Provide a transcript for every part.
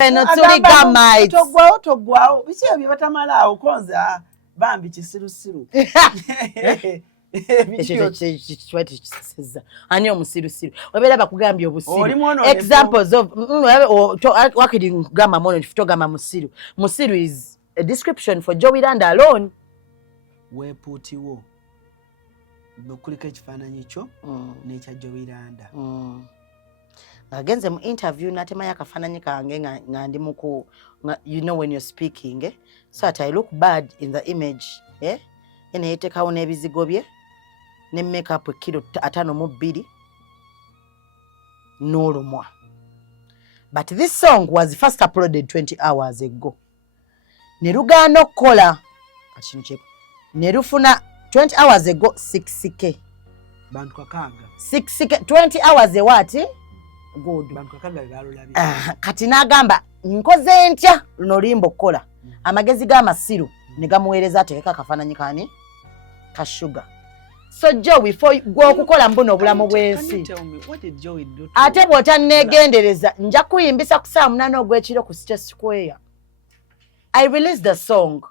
eno tuli gamite togwawo biki ebyo batamalaawo konza bambi kisirusiru ani omusirusiru webera bakugambye obusiru examples of wakiri gama mono togama musiru is a description for Joey Randa alone. Weepuutiwo bekuliko ekifaananyi kyo n'ekya Joey Randa agenze mu interview natemayo akafaananyi kange nga ndi muku you know when you're speaking so that I look bad in the image ene yetekawo n'ebizigo bye ne makeup kilo 52 n'olumwa. But this song was first uploaded 20 hours ago. Ne lugaana okukola kino kyepo ne lufuna 20 hours ago 6K. Bantu kakaaga 6K 20 hours ewati good. Bantu kakaaga galulabye. Kati n'agamba nkoze ntya luno limbo okukola amagezi g'amasiru ne gamuweereza ateeka akafaananyi kaani ka sugar. So Joey gwe okukola mbuno obulamu bw'ensi ate bw'otanneegendereza nja kuyimbisa ku saa 8 ogw'ekiro ku State Square. I released the song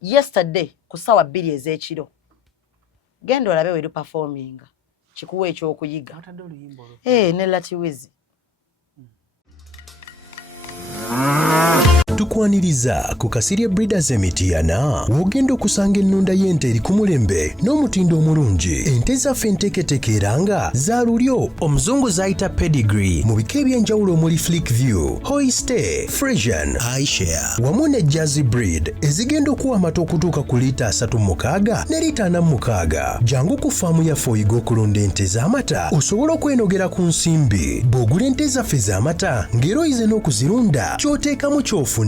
yesterday ku ssaawa 2 ez'ekiro. Genda olabe we luperforminga kikuwa ekyokuyiga ne Latiwizi. Tukwaniriza ku Kasirye Breeders Emitiana wogenda okusanga ennunda y'ente eri ku mulembe n'omutindo omulungi. Ente zaffe enteeketeeke era nga za lulyo omuzungu zayita pedigree mu bika eby'enjawulo omuli Flick View, Hoiste, Frisian, iShare wamu ne Jersey breed ezigenda okuwa amata okutuuka ku liita 36 ne liita 46. Jangu ku faamu yaffe oyiga okulunda ente z'amata osobola okwenogera ku nsimbi. Bw'ogula ente zaffe z'amata ng'era oyize n'okuzirunda ky'oteekamu ky'ofuna.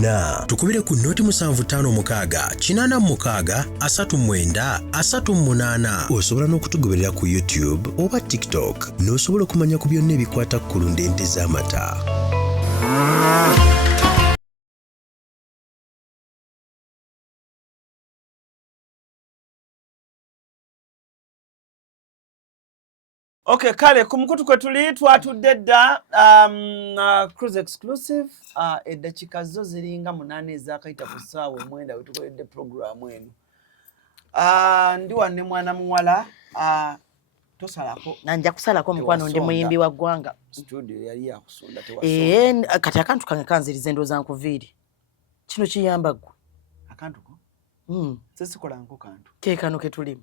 Tukubire ku noti 75563938. Osobola n'okutugoberera ku YouTube oba TikTok n'osobola okumanya ku byonna ebikwata ku kulunda ente z'amata. Okay, kale kumukutu kwe tuli twatudde dda cruise exclusive eddakiika zo ziringa 8 ezakayita ku ssaawa 9 we tukoledde programu eno. Ndi wanne mwana muwala tosalako nanja kusalako mukwano ndi muyimbi wa ggwanga studio yali yakusonda tewasonda kati akantu kange kanziriza endooza nkuviiri kino kiyamba ggwe akantu ko sesikola nko kantu keekano ke tulimu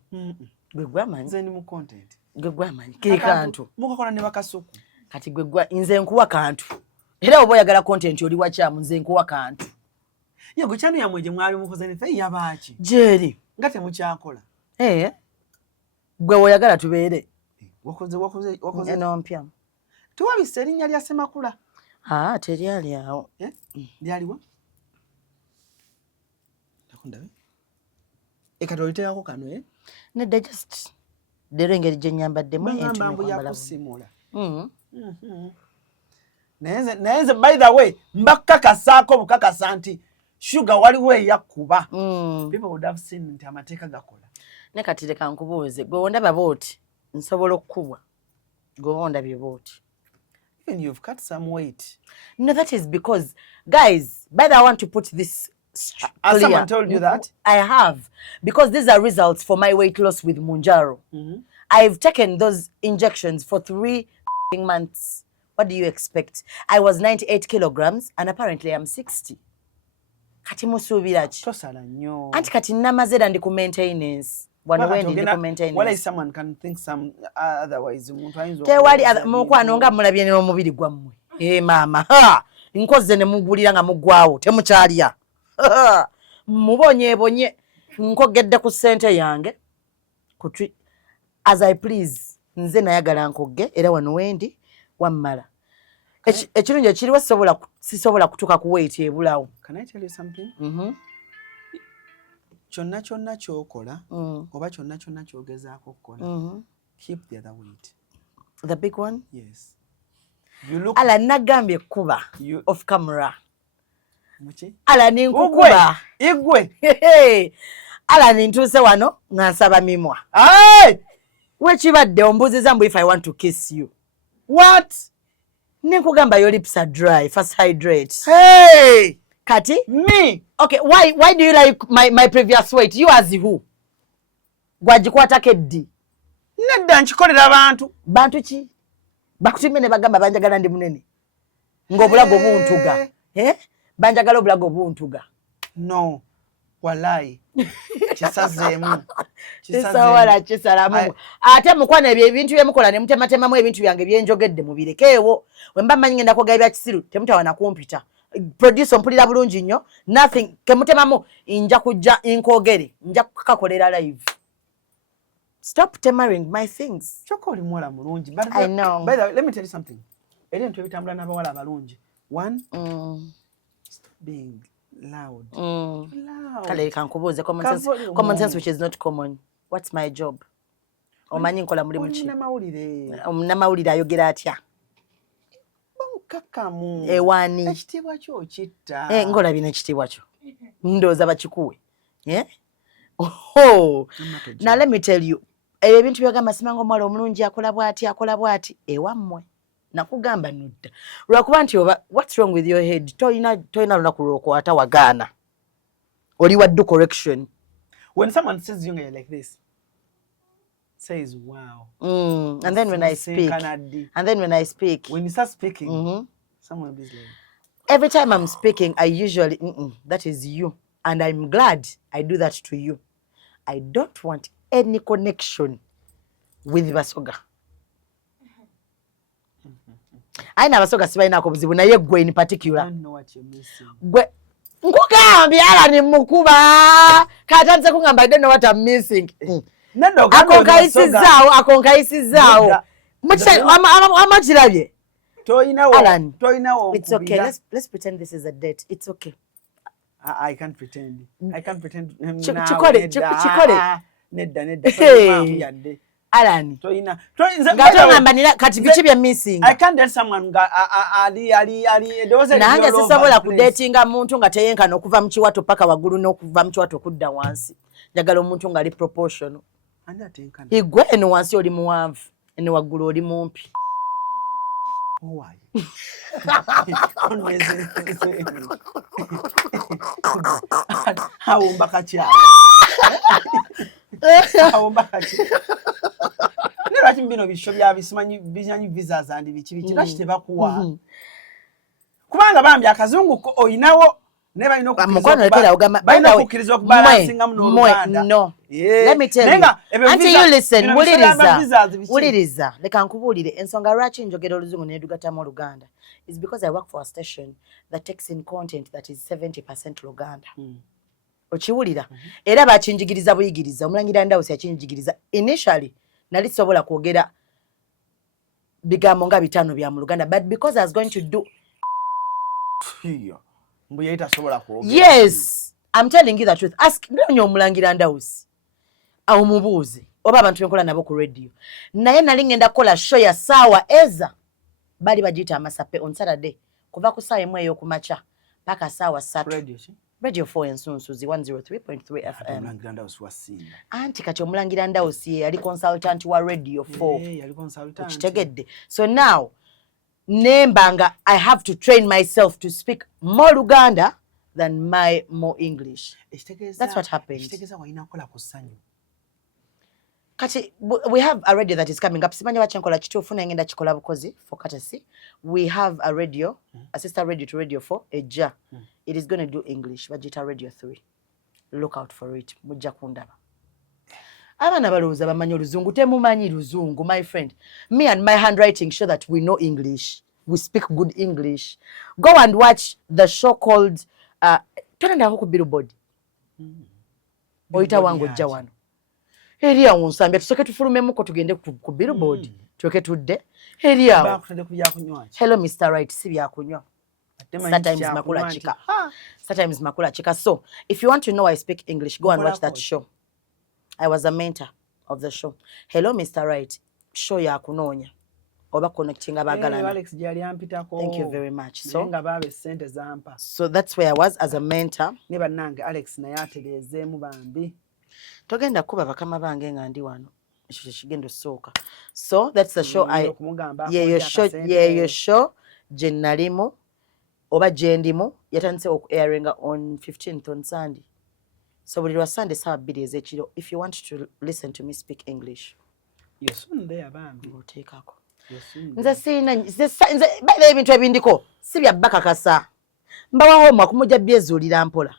gwe gwamanyi nze ndi mu content gwe gwamanyi keekantu mukakola ne bakasuku kati gwe nze nkuwa kantu era oba oyagala content oli wakyamu nze nkuwa kantu yego kyano yamwe gye mwali mukoze ne fe yabaaki jeeri nga temukyakola gwe oyagala tubeere wakoze eno mpya tuwabise erinnya lya Ssemakula teryali awo lyaliwa takundabe ekatoliteekako kano nedda just dero engeri gye nyambaddemu entumambu yakusimula naye nze by the way mbakakasaako bukakasa nti sugar waliwo eyakkuba people would have seen nti amateeka gakola ne kati leka nkubuuze gwe wondaba booti nsobola okukubwa gwe wondabye booti even you've cut some weight. No, that is because guys, but I want to put this Has someone told you that? I have, because these are results for my weight loss with Mounjaro. I've taken those injections for 3 months. What do you expect? I was 98 kilograms and apparently I'm 60. Kati musubirachi. Tosala nnyo. Anti kati namaze ndi ku maintenance. What if someone can think some otherwise? Tewali mukwano nga mulabye n'omubiri gwammwe. Mama. Nkoze ne mugulira nga mugwawo temukyalya. Mubonye nkogedde ku ssente yange kutwi as I please nze nayagala nkogge era wano wendi wammala ekirungi ekiriwo sisobola kutuka ku weight ebulawo. Can I tell you something? Kyonna kyokola oba kyonna kyogezaako okukola keep the other weight. The big one? Yes. You look ala nagambye kuba off camera. Muchi? Ala ninkukuba. Igwe. Ala nintuse wano ngansaba mimwa. Hey! Wekibadde ombuziza mbu if I want to kiss you. What? Nekugamba your lips are dry, first hydrate. Hey! Kati? Me! Okay, why do you like my previous weight? You as who? Gwajikwata keddi. Nedda nkikolera abantu. Bantu ki? Bakutimbe ne bagamba banjagala ndi munene. Ng'obulago buntuga. Banjagala obulago buntuga. No. Walai. Kisazeemu. Kisawala kisalamu. Ate mukwana ebyo ebintu byemukola ne mutematemamu ebintu byange byenjogedde mubirekeewo. Bwe mba manyi ngenda kwogera bya kisiru temutawana kumpita. Producer mpulira bulungi nnyo. Nothing. Kemutemamu nja kujja nkogere. Nja kukakolera live. Stop temaring my things. Choko oli muwala mulungi. I know. By the way, let me tell you something. Ebintu ebitambula n'abawala abalungi. One, stop being loud. Loud. Kale kankubuuze common sense which is not common. What's my job? Omanyi nkola mulimu ki? Omunnamawulire ayogera atya? Kakamu. Ewani. Ekitiibwa kyo kitta. Ngola bino ekitiibwa kyo. Ndowooza bakikuwe. Oh. Now let me tell you. Ebintu byagamba simanga omwala omulungi akola bwati ewammwe. Nakugamba nudda. Lwakuba nti oba what's wrong with your head? Toyina lunaku lw'okwata wagaana. Oli waddu correction. When someone says you're like this, says wow. And then when I speak. When you start speaking, someone will be like, every time I'm speaking, I usually, that is you. And I'm glad I do that to you. I don't want any connection with Basoga. I never saw Gaspina Kobuzi naye gwe in particular. I don't know what you're missing. Nkugambye ala ni mukuba. Katanze kungamba I don't know what I'm missing. Akonkaisizaawo. Amachirabye. Alan, it's okay. Let's pretend this is a date. It's okay. I can't pretend. Chikole. Nedda. Alan. Ngatongambanira kati bichi bya missing. I can't date someone ali nange sisobola kudatinga muntu nga teyenkana okuva mu kiwato paka waggulu n'okuva mu kiwato kudda wansi. Njagala omuntu nga ali proportional. Ani atenkana? Igwe eno wansi oli muwanvu, eno waggulu oli mumpi. Why? Hawumba kachya. Lwaki bino bisho bya bisimanyi bijanyi visas and biki lwaki tebakuwa? Kubanga bambi akazungu ko oyinawo ne balina okukkiriza okubalansinga mu Uganda. No. Let me tell you. Until you listen, wuliriza. Leka nkubuulire ensonga lwaki njogera oluzungu n'edugatamu Oluganda is because I work for a station that takes in content that is 70% Luganda. Okiwulira. Era bakinjigiriza buyigiriza. Omulangira Ndawusi yakinjigiriza. Initially, nali sobola kwogera bigambo nga 5 bya mu Luganda, but because I was going to do yes, I'm telling you the truth. Ask nyo Omulangira Ndawusi. Awumubuuze. Oba abantu benkola nabo ku radio. Naye nali ngenda kola show ya sawa eza. Bali bagita amasape on Saturday. Kuva ku saa emwe ey'okumakya paka saawa 3. Radio 4 Ensunsuzi 103.3 FM. Omulangira Ndawusi wasinga. Anti kati Omulangira Ndawusi yali consultant wa Radio 4. Yali consultant. Kitegedde. So now nembanga I have to train myself to speak more Luganda than more English. That's what happened. Kati, we have a radio that is coming up. Simanya wachenkola kitufu na ngenda chikola bukozi for courtesy. We have a radio, a sister radio to Radio 4, Eja. It is going to do English, Vagita Radio 3. Look out for it. Mujja kundaba. Abana balowooza bamanyi oluzungu temumanyi luzungu, my friend. Me and my handwriting show that we know English. We speak good English. Go and watch the show called Tonanda ku Billboard. Oyita wangu jja wano. Eri awo nsambya tusoke tufulumemuko tugende ku Billboard. Tuoke tudde. Eri awo. Hello Mr. Right, si byakunywa. Sometimes makula chika. Sometimes makula chika. So, if you want to know I speak English, go and watch that show. I was a mentor of the show. Hello Mr. Right. Show ya kunonya. Oba connecting abagalana. Alex jali ampitako. Thank you very much. Nga babe sente zampa. So that's where I was as a mentor. Ne bannange Alex naye atereezeemu bambi. Togenda kuba bakama bange nga ndi wano. Ekyo kigendo sooka. So that's the show your show gye nalimu oba gye ndimu yatandise oku-airinga on 15th on Sunday. So buli lwa Sunday saa 2 ez'ekiro. If you want to listen to me speak English. You're soon there, bambi. Oteekako. You're soon Nze siina nze baile ebintu ebindiko si bya bakakasa. Mbawa homework mujja byezuulira mpola.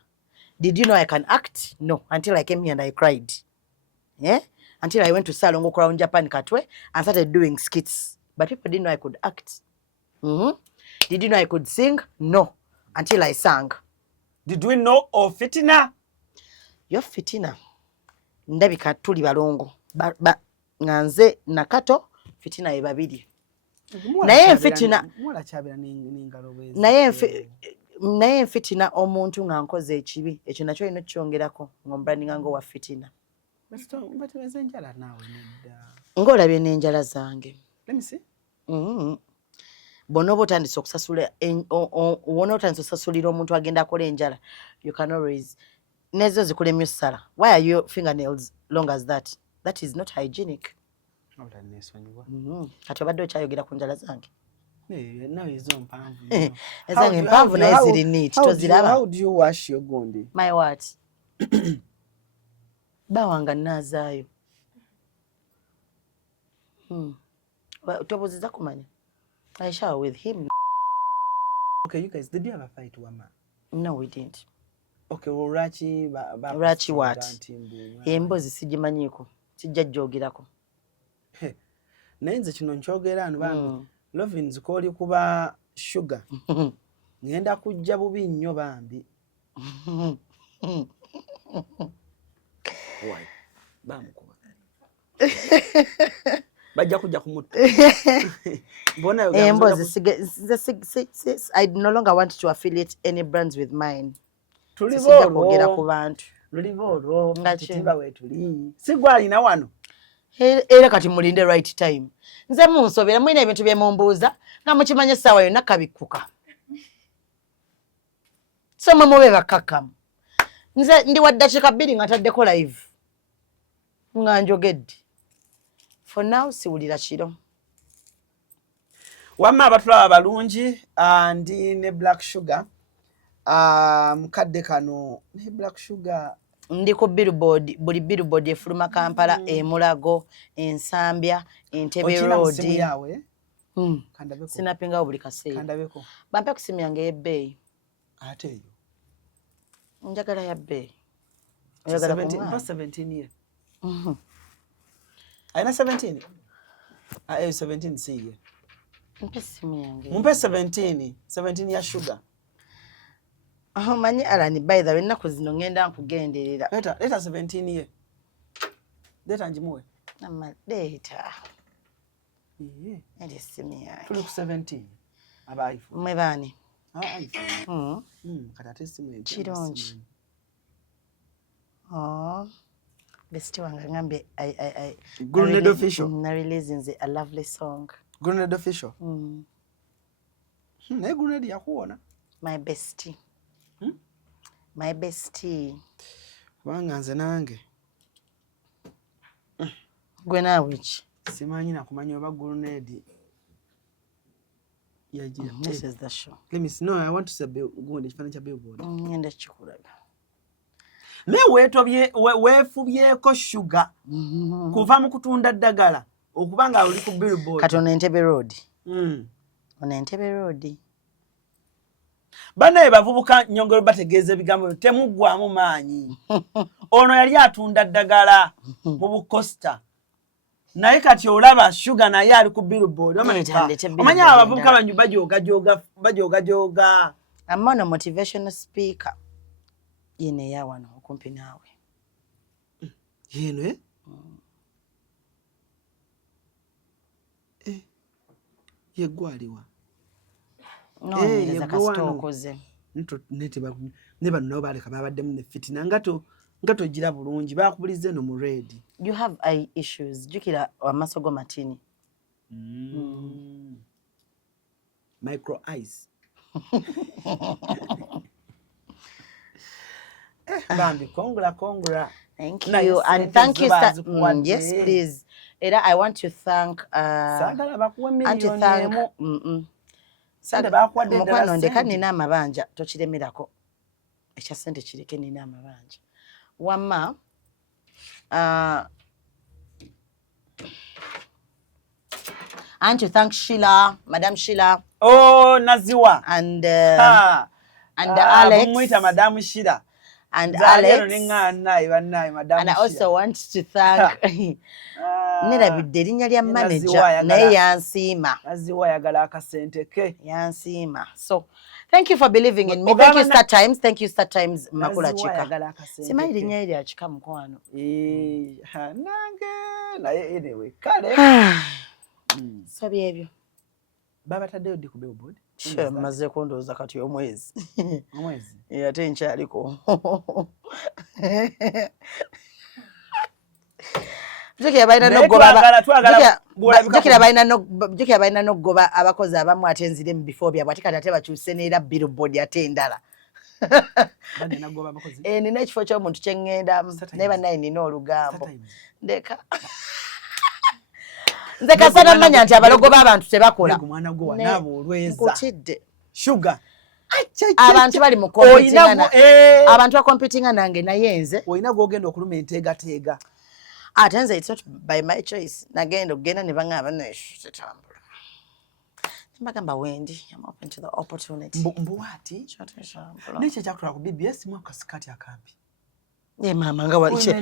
Did you know I can act? No, until I came here and I cried. Yeah? Until I went to Salongo Crown Japan Katwe and started doing skits. But people didn't know I could act. Did you know I could sing? No, until I sang. Did we know of Fitina? Yo Fitina. Ndabika tuli balongo. Nganze nakato Fitina ye babiri. Naye Fitina Mwala chabira n'ingalo bwezi. Naye Fitina omuntu nga nkoze ekibi ekyo nakyo ino kyongerako ng'ombrandinga ngo wa Fitina. But weze njala nawe nedda. Ng'olabye n'enjala zange. Let me see. Bonobo otandise okusasula wona otandise okusasulira omuntu agenda akola enjala. You can always nezo zikulemye sala. Why are your fingernails long as that? That is not hygienic. Kati obadde okyayogera ku njala zange. Nawe ezo mpanvu. Ezange mpanvu naye ziri neat. Toziraba. How do you wash your gondi? My what? Bawanga nazaayo. Tobuziza kumanya. I shower with him. Okay, you guys, did you have a fight, Wama? No, we didn't. Okay, well, Rachi what? Embozi sigimanyiiko. Sijja jjogerako. Naye nze kino nkyogera ano bambi. Lovin zikoli kuba sugar. Ngenda kujja bubi nnyo bambi. Why? Bamukuba. Bajja kujja kumutta. Mbona Embozi I no longer want to affiliate any brands with mine. Tulibolo kwogera ku bantu. Lulibolo kitiba wetuli. Sigwalina wano. Era kati mulinde right time. Nze munsobera mwine ebintu bye mumbuuza nga mukimanye sawa yonna kabikuka. So mwe bakakamu. Nze ndi wa dakika 2 nga taddeko live. Nga njogedde. For now siwulira kiro. Wamma abatulaba balungi ndi ne Black Sugar. Mukadde kano ne Black Sugar ndi ku billboard buli billboard efuluma Kampala Emulago Ensambya Entebbe Road. Kandabeko. Sinapinga buli kaseera. Kandabeko. Bampe ku simu yange y'ebbeeyi. Ate yo. Njagala ya bbeeyi. 17 years. Aina 17? 17 siye. Mpe simu yange. Mumpe 17 ya Sugar. Manyi alani by the way ennaku zino ngenda nkugenderera. Leta 17 ye. Leta njimuwe. Data. Ndi simu yange. Tuli ku 17. Aba iPhone. Mwe bani? iPhone. Kata tesimu ye. Kirungi. Besti wange ngambe I Grenade Official. Na releasing a lovely song. Grenade Official. Ne Grenade yakuona. My bestie. My bestie. Kubanga nze nange. Gwe naawe ki? Simanyi nakumanya oba Grenade. This is the show. Let me see. No, I want to say Grenade financial billboard. Ngenda kikulaga. Ne weefubyeko Sugar. Kuva mu kutunda ddagala okubanga oli ku billboard. Kati ono Entebbe Road. Ono Entebbe Road. Banaye bavubuka nyongero bategeeza ebigambo temuggwamu maanyi. Ono yali atunda ddagala mu Bukosta. Naye kati olaba Sugar naye ali ku billboard. Omanya abavubuka banyu bajooga. I'm on a motivational speaker. Yine ya wano okumpi naawe. Yene? Yegwaliwa. No, neza kasito okoze. Neba no baleka babaddemu ne Fitina ngato gira bulungi bakubulize no mu red. You have eye issues. Jukira amasogo matini. Micro eyes. Bambi, congra. Thank you. And thank you. Yes, please. Era, I want to thank Sente bakwadde mukwano ndeka nina amabanja tokiremerako ekya sente kireke nina amabanja wamma and to thank Sheila, Madam Sheila. Oh, Naziwa. And Alex. Madam Sheila. And Alex. And I also want to thank Nerabidde erinnya lya manager naye yansiima. Naziwa yagala akasente ke. Yansiima. So thank you for believing in me. Thank you Star Times. Thank you Star Times Makula Chika. Simanyi erinnya erya kika mukwano. Nange naye anyway kale. So byebyo. Baba taddeyo ddi ku billboard? Sure, maze kundowooza kati omwezi. Omwezi? Ate nkyaliko. Jukira balina n'okugoba abakozi abamu ate nzire mu bifo byabwe ate kati ate bakyuse n'era billboard ate endala. Nina ekifo ky'omuntu kye ŋŋendamu naye bannaye nina olugambo. Ndeka. Nze kasana manya nti abalogo b'abantu tebakola. Nkutidde. Sugar. Abantu bali mu competing abantu competing nange naye nze. Oyina gw'ogenda okuluma enteegateega. Ate nze it's not by my choice. Nagenda okugenda ne baŋŋamba netambula. Mbagamba Wendy, I'm open to the opportunity. Mbuwati? Nekyo ekyakutwala ku BBS mu akasikati akambi. Maama nga wali kye.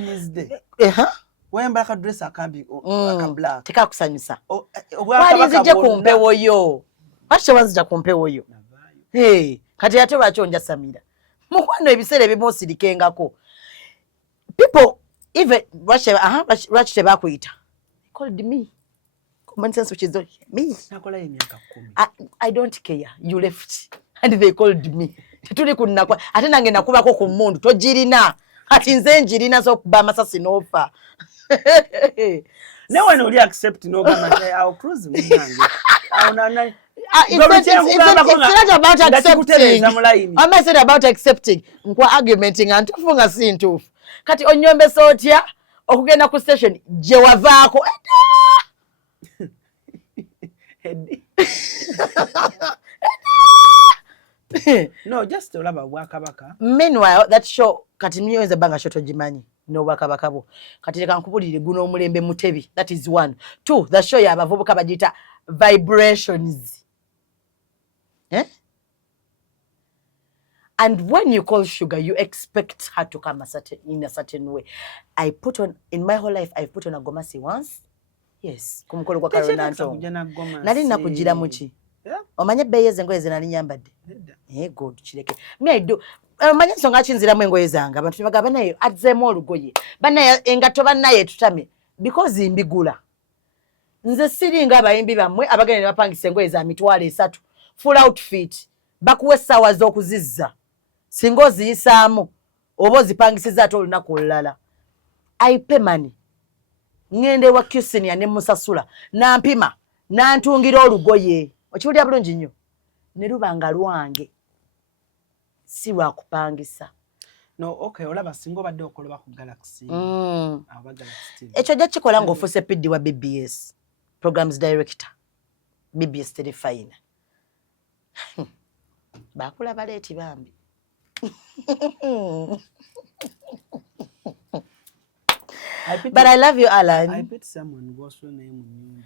Wayambala ka dress akambi aka black. Tekakusanyusa. Wali nzije ku mpewo yo. Lwaki tewanzija ku mpewo yo? Kati ate lwaki onja Samira? Mukwano ebiseera ebimu osirikengako. People even lwaki tebakuyita? They called me. Common sense which is me. Nakola emyaka 10. I don't care. You left. And they called me. Tetuli kunakwa. Ate nange nakubako ku mmundu. Tojirina. Ati nze njirina z'okuba amasasi n'ofa. No one will accept no government. I'll cruise with it's not about accepting. I'm not saying about accepting. Nkwa argumenting and tufunga si ntufu. Kati onyombe sotya okugenda ku station je wavaako. No, just to laba Bwakabaka. Meanwhile, that show kati mnyoza banga shoto jimanyi. No Bwakabaka bo. Kati leka nkubulire guno omulembe Mutebi. That is one. Two, the show ya abavubuka bagita vibrations. And when you call Sugar, you expect her to come in a certain way. I put on, in my whole life, I've put on a gomasi once. Yes. Kumukolo kwa Karonanto. Nali nakujira muchi. Omanye beyeze ngoye zinali nyambadde. Good kireke. Me I do. Omanye nsonga chinzira mu engoye zanga. Abantu tebagaba nayo azzemo olugoye. Banaye engato banaye tutame because imbigula. Nze siringa abayimbi bamwe abagenda ne bapangisa engoye za mitwalo 3. Full outfit. Bakuwe sawa z'okuzizza. Singo ziyisaamu oba ozipangisiza ate olunaku olulala. I pay money. Ngende wa Kusenia ne musasula. Nampima. Nantungira olugoye. Okiwulira bulungi nnyo. Ne lubanga lwange. Si lwa kupangisa. No, okay, olaba singo badde okoloba ku Galaxy. Galaxy. Ekyo jja kikola ng'ofuuse PD wa BBS. Programs Director. BBS Telefine. Bakula baleeti bambi. But I love you, Alan. I bet someone goes to name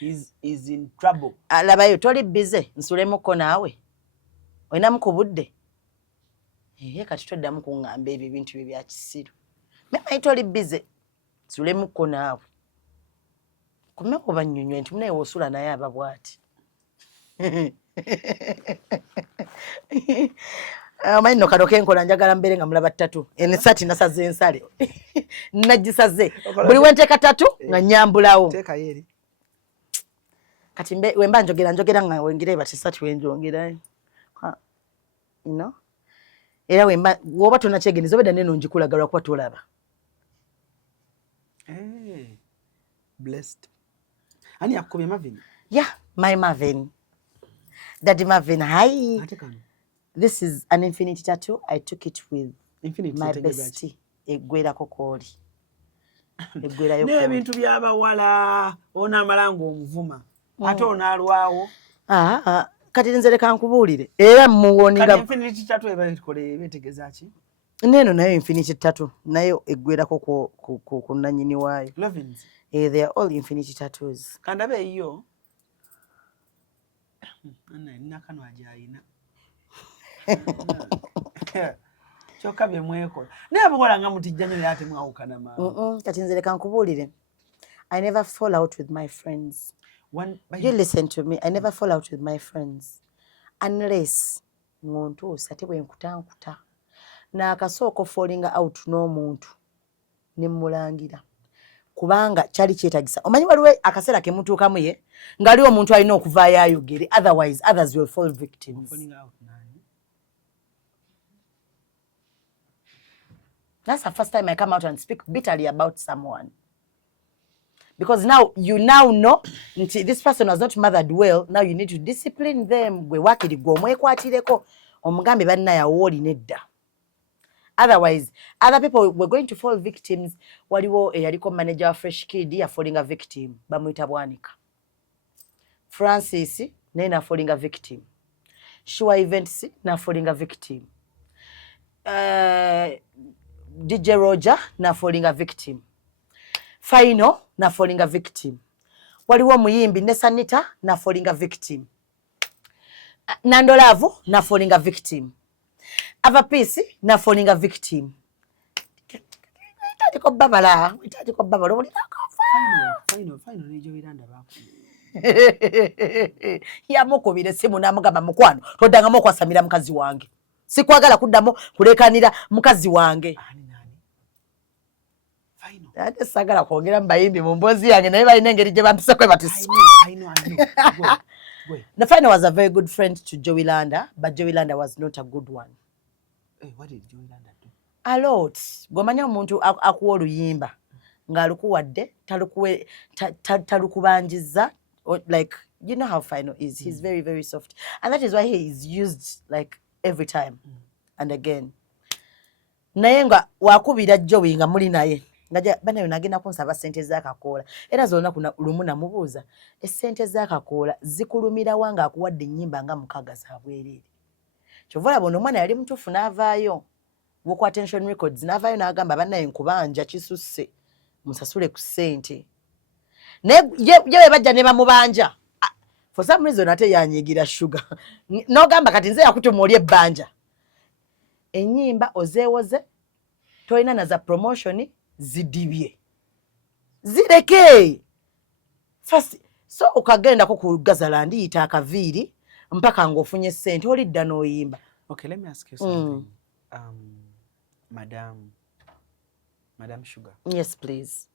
He's in trouble. Alabayo toli busy. Nsulemuko naawe. Oyinamu ku budde. Kati toddamu kuŋŋamba ebyo ebintu bye bya kisiru. Mema toli busy. Nsulemuko naawe. Kumeko bannyonnyo nti munaye wosula naye aba bw'ati. Amanyi no kado kenkola njagala mbeere nga mulaba 3. Ensati nasaze ensale. Nagisaze. Buli wenteeka 3 nga nyambulawo. Teeka yeri. Kati wemba njogera nga wengire batisati wenjongera. You know? Era wemba woba tonakyegeneza obedda neno njikulagalwa kuba tulaba. Blessed. Ani yakubye Marvin? Yeah, my Marvin. Daddy Marvin, hi. This is an infinity tattoo. I took it with my bestie. Egwera kokoli. Egwera yoko. Ne bintu byabawala ona amalango omuvuma. Ate onalwawo kati nze leka nkubuulire era muwoninga infinity tattoo ebalikole betegeza ki neno nayo infinity tattoo nayo eggwerako ku nanyini waayo Lovins they are all infinity tattoos kandabe iyo nina kano ajaina kyokka bye mwekola naye bukola nga mutijjanyo yate mwawukana maama kati nze leka nkubuulire I never fall out with my friends. You listen to me. I never fall out with my friends unless ngontu sate bwe nkutankuta n'akasooka falling out n'omuntu ne mulangira kubanga kyali kyetagisa omanyi waliwo akaseera ke mutuukamu ye ng'aliwo omuntu alina okuvaayo ayogere otherwise others will fall victims. That's the first time I come out and speak bitterly about someone. Because now you know this person was not mothered well. Now you need to discipline them. Gwe wakiri gwe omwekwatireko omugambe banna yawooli nedda. Otherwise, other people were going to fall victims. Waliwo eyaliko manager wa Fresh Kid ya falling a victim. Bamuyita Bwanika. Francis naye na falling a victim. Shua Events na falling a victim. DJ Roger na falling a victim. Final na falling a victim. Waliwo muyimbi ne Sanita na falling a victim. Nandolavu na falling a victim. Avapisi na falling a victim. Itatiko babala. Final ni Joyiranda bako. Yamukubire simu namugamba mukwano toddangamu okwasamira mukazi wange. Sikwagala kuddamu kulekanira mukazi wange. Ate sagala kwogera mbayimbi mu mboozi yange naye balina engeri gye bampiseko batisu. I know. The Final was a very good friend to Joey Landa, but Joey Landa was not a good one. Hey, what did Joey Landa do? A lot. Gwamanya omuntu akuwa oluyimba ng'alukuwadde talukubanjiza, like you know how Final is. He's very, very soft. And that is why he is used like every time and again. Naye nga wakubira Joey nga muli naye. Ngaja banayo nagenda kunsaba sente z'akakoola. Era zonna kuna lumu namubuuza. Essente z'akakoola zikulumira wanga akuwadde ennyimba nga mukaga za bwereere. Kyovola bono omwana yali mutuufu n'avaayo. Woko Attention Records n'avaayo n'agamba banayo nkubanja kisusse. Musasule ku ssente. Ye bajja ne bamubanja. For some reason ate yanyigira Sugar. N'ogamba kati nze yakutuma oli ebbanja. Ennyimba ozeewoze toyina na za promotion zidibye. Zireke. First, so ukagenda ko ku Gazalandi yita akaviiri mpaka ng'ofunye ssente olidda n'oyimba. Okay, let me ask you something. Madam Sugar. Yes, please.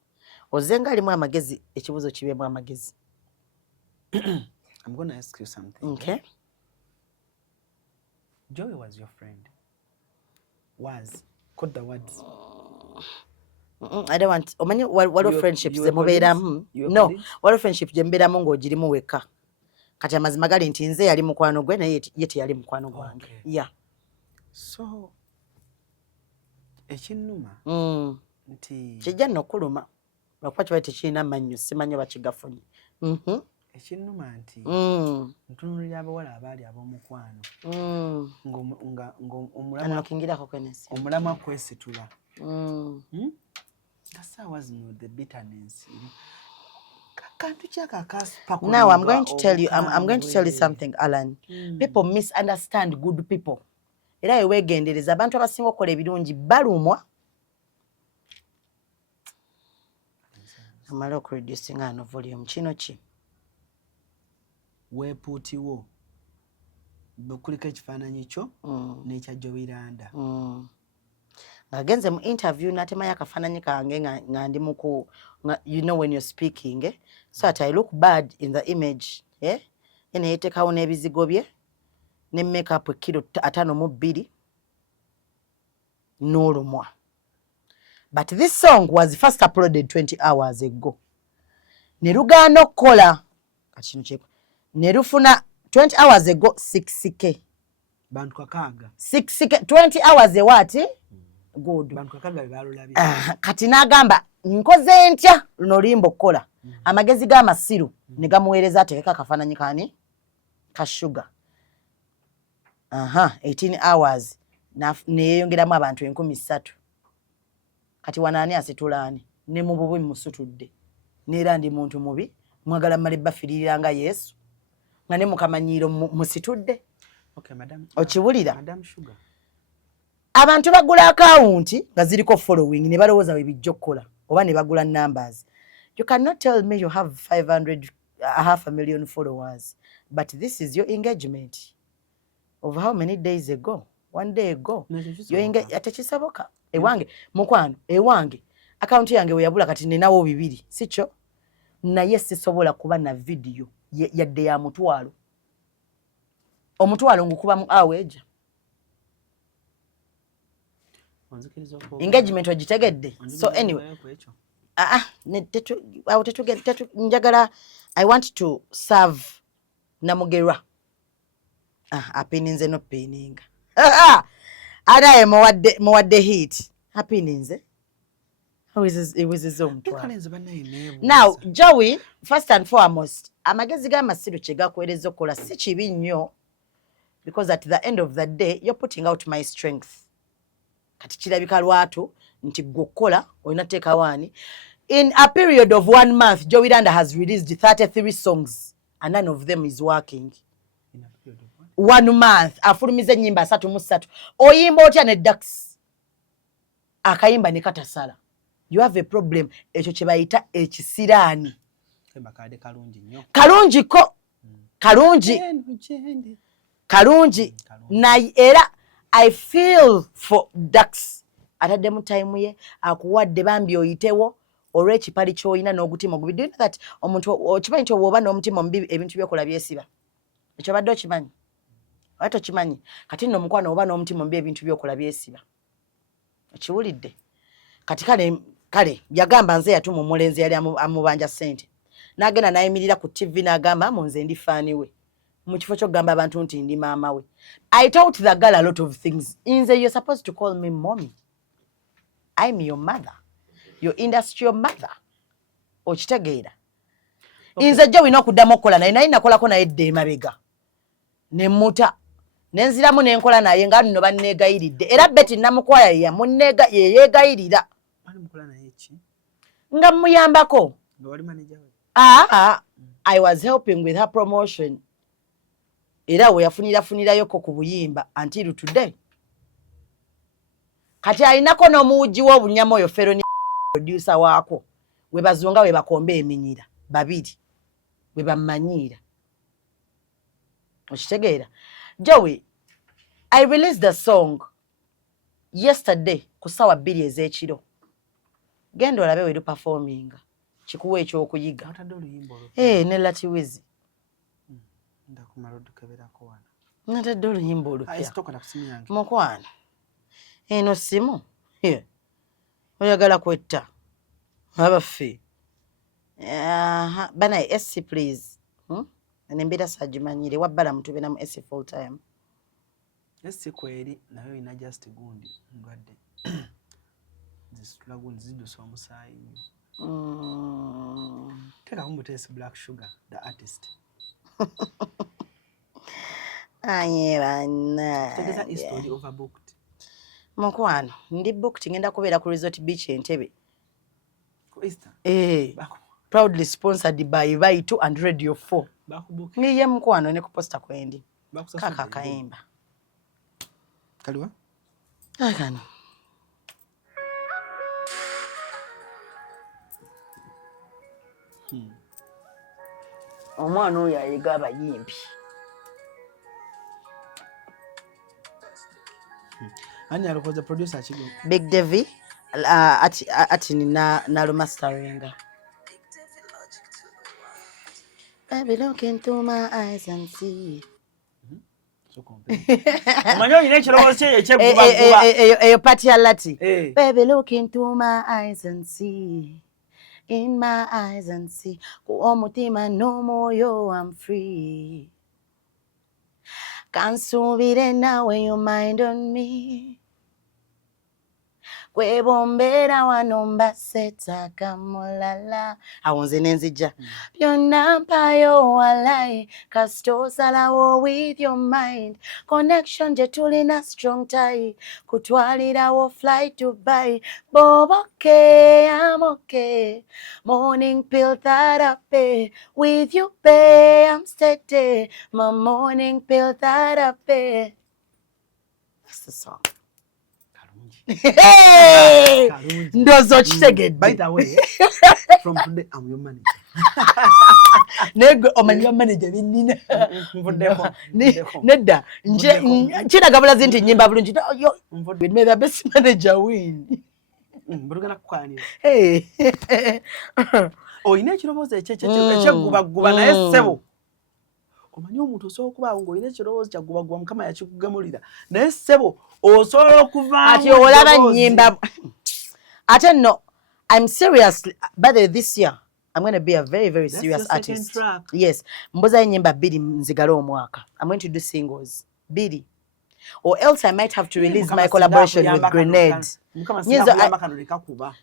Ozenga alimu amagezi ekibuzo kibyemu amagezi. I'm going to ask you something. Okay. Joey was your friend. Was. Quote the words. I don't want. Omanyi waliwo friendships ze mubeeramu. No, waliwo friendship gye mubeeramu ng'ogirimu wekka. Kati amazima gali nti nze yali mukwano gwe naye ye teyali mukwano gwange. Yeah. So ekinnuma nti kijja nno okuluma lwakuba kiba tekirina mannyo simanyi bakigafunye. Ekinnuma nti ntunuulira abawala abaali ab'omukwano omulamwa kwesitula kasaawa zino the bitterness. Now I'm going to tell you something, Alan. People misunderstand good people. Era ewegendereza abantu abasinga okukola ebirungi balumwa. Amala okureducing ano volume kino ki? Weepuutiwo bukuliko ekifaananyi kyo n'ekya Joey Landa. Ngagenze mu interview natemayo akafaananyi kange nga ndi muku, you know when you're speaking, so that I look bad in the image. Ene yeetekawo n'ebizigo bye ne makeup kilo 52 n'olumwa. But this song was first uploaded 20 hours ago. Ne lugaana okukola kati kino kyeko ne lufuna 20 hours ago 6K. Bantu kakaaga 6K 20 hours ewati good. Bantu kakaaga balulabye. Kati n'agamba nkoze ntya luno limbo okukola amagezi g'amasiru ne gamuweereza ateeka akafaananyi kaani Kashuga 18 hours neyeyongeramu abantu 3,000 kati wanaani asitulaani ne mu bubi musutudde neera ndi muntu mubi mwagala mmale bafiririra nga Yesu nga ne mukamanyiiro musitudde. Okay, madam. Okiwulira? Madam Sugar. Abantu bagula akawunti nga ziriko following ne balowooza we bijja okukola oba ne bagula numbers. You cannot tell me you have 500,000 followers, but this is your engagement of how many days ago? One day ago. Tekisoboka. Ewange mukwano, ewange akaunti yange we yabula kati ninawo 2 sikyo, naye sisobola kuba na video yadde ya mutwalo. Omutwalo ngukuba mu aweja. Engagement ogitegedde. So anyway, njagala, I want to serve Namugerwa. Apininze no pininga. Adaye muwadde heat. Apininze. It was his own twala. Now, Joey, first and foremost, amagezi g'amasiru kye gakuweereza okukola si kibi nnyo, because at the end of the day, you're putting out my strength. Kati kirabika lwatu nti gwokola olina teeka waani. In a period of 1 month, Joey Randa has released 33 songs and none of them is working. In a period of 1 month afulumiza ennyimba 3 oyimba otya ne Dax akayimba ne katasala. You have a problem. Ekyo kye bayita ekisiraani. Kalungi nnyo. Kalungi ko. Kalungi. Na era I feel for Dax. Ataddemu time ye akuwadde bambi oyitewo olw'ekipali ky'olina n'ogutima ogubi. Do you know that omuntu okimanyi nti oba n'omutima omubi ebintu byokola byesiba? Ekyo badde okimanyi? Oba tokimanyi? Kati nno omukwano oba n'omutima omubi ebintu byokola byesiba. Okiwulidde? Kati kale yagamba nze yatuma omulenzi yali amubanja ssente. N'agenda n'ayimirira ku TV n'agamba nze ndi faani we. Mu kifo ky'okugamba abantu nti ndi maama we. I taught the girl a lot of things. Nze, you're supposed to call me mommy. I'm your mother. Your industrial mother. Okitegeera. Nze jjo wina okuddamu okukola naye nakolako naye edda emabega. Ne muta. Nenziramu nenkola naye nga nno banneegayiridde. Era Betty Namukwaya yeyeegayirira. Nga muyambako. I was helping with her promotion. Era we yafunirayoko ku buyimba until today. Kati alinako n'omuwuji w'obunyama oyo Feroni producer waako. We bazunga we bakombe eminyira. Babiri. We bamanyiira. Okitegeera. Joey, I released the song yesterday ku ssaawa 2 ez'ekiro. Genda olabe we performing. Kikuwa ekyokuyiga. Ne Latiwizi. Natadde oluyimba olupya. Mukwano. Eno simu. Oyagala kwetta. Abaffe. Bana SC please. Nembeera sagimanyire wabbala mutube namu SC full time. SC kweri nayo ina just gundi ndwadde. Zisitula gundi zidusa omusaayi. Teka kumutesi Black Sugar, the artist. Anye bana. Tegeza is story overbooked. Mukwano, ndi booked ngenda kubeera ku Resort Beach Entebbe. Ku Easter? Proudly sponsored by Baitu and Radio 4. Bakubook. Niye mukwano ne ku posta kwendi. Kaka kayimba. Kaliwa? Akano. Omwana oyo ayiga abayimbi. Ani alikoza producer kigo? Big Devi ati na masteringa. Baby, look into my eyes and see. So complete. Omanyo ine kirowoozo kye ekyegguba. Eyo pati ya Lati. Baby, look into my eyes and see. In my eyes and see. Ku omutima n'omwoyo I'm free. Kansubire nawe your mind on me. gwe bombera wano mbaseta mulala awo nze nenzija byonna mpayo walai kasita osalawo with your mind connection gye tulina strong tie kutwalirawo flight Dubai Bob okay I'm okay morning pill therapy with you babe I'm steady my morning pill therapy. That's the song. Hey! Ndozo chitegedde. By the way, from today I'm your manager. Nego omanyi your manager binnina. Mvuddeko. Nedda nje kiraga bulazi nti nyimba bulungi. May the best manager win. Mbulugana kukwanira. Hey. Oyina ekirowoozo ekyegubaguba naye ssebo. Omanyi omuntu osobola okubaawo ng'olina ekirowoozo kyagubaguba Mukama yakikugemulira naye ssebo osobola okuvaamu ati olaba nnyimba ate no I'm seriously by the this year I'm going to be a very very serious artist. Yes mbuzayo nnyimba 2 nzigale omwaka. I'm going to do singles 2 or else I might have to release my collaboration with Grenade.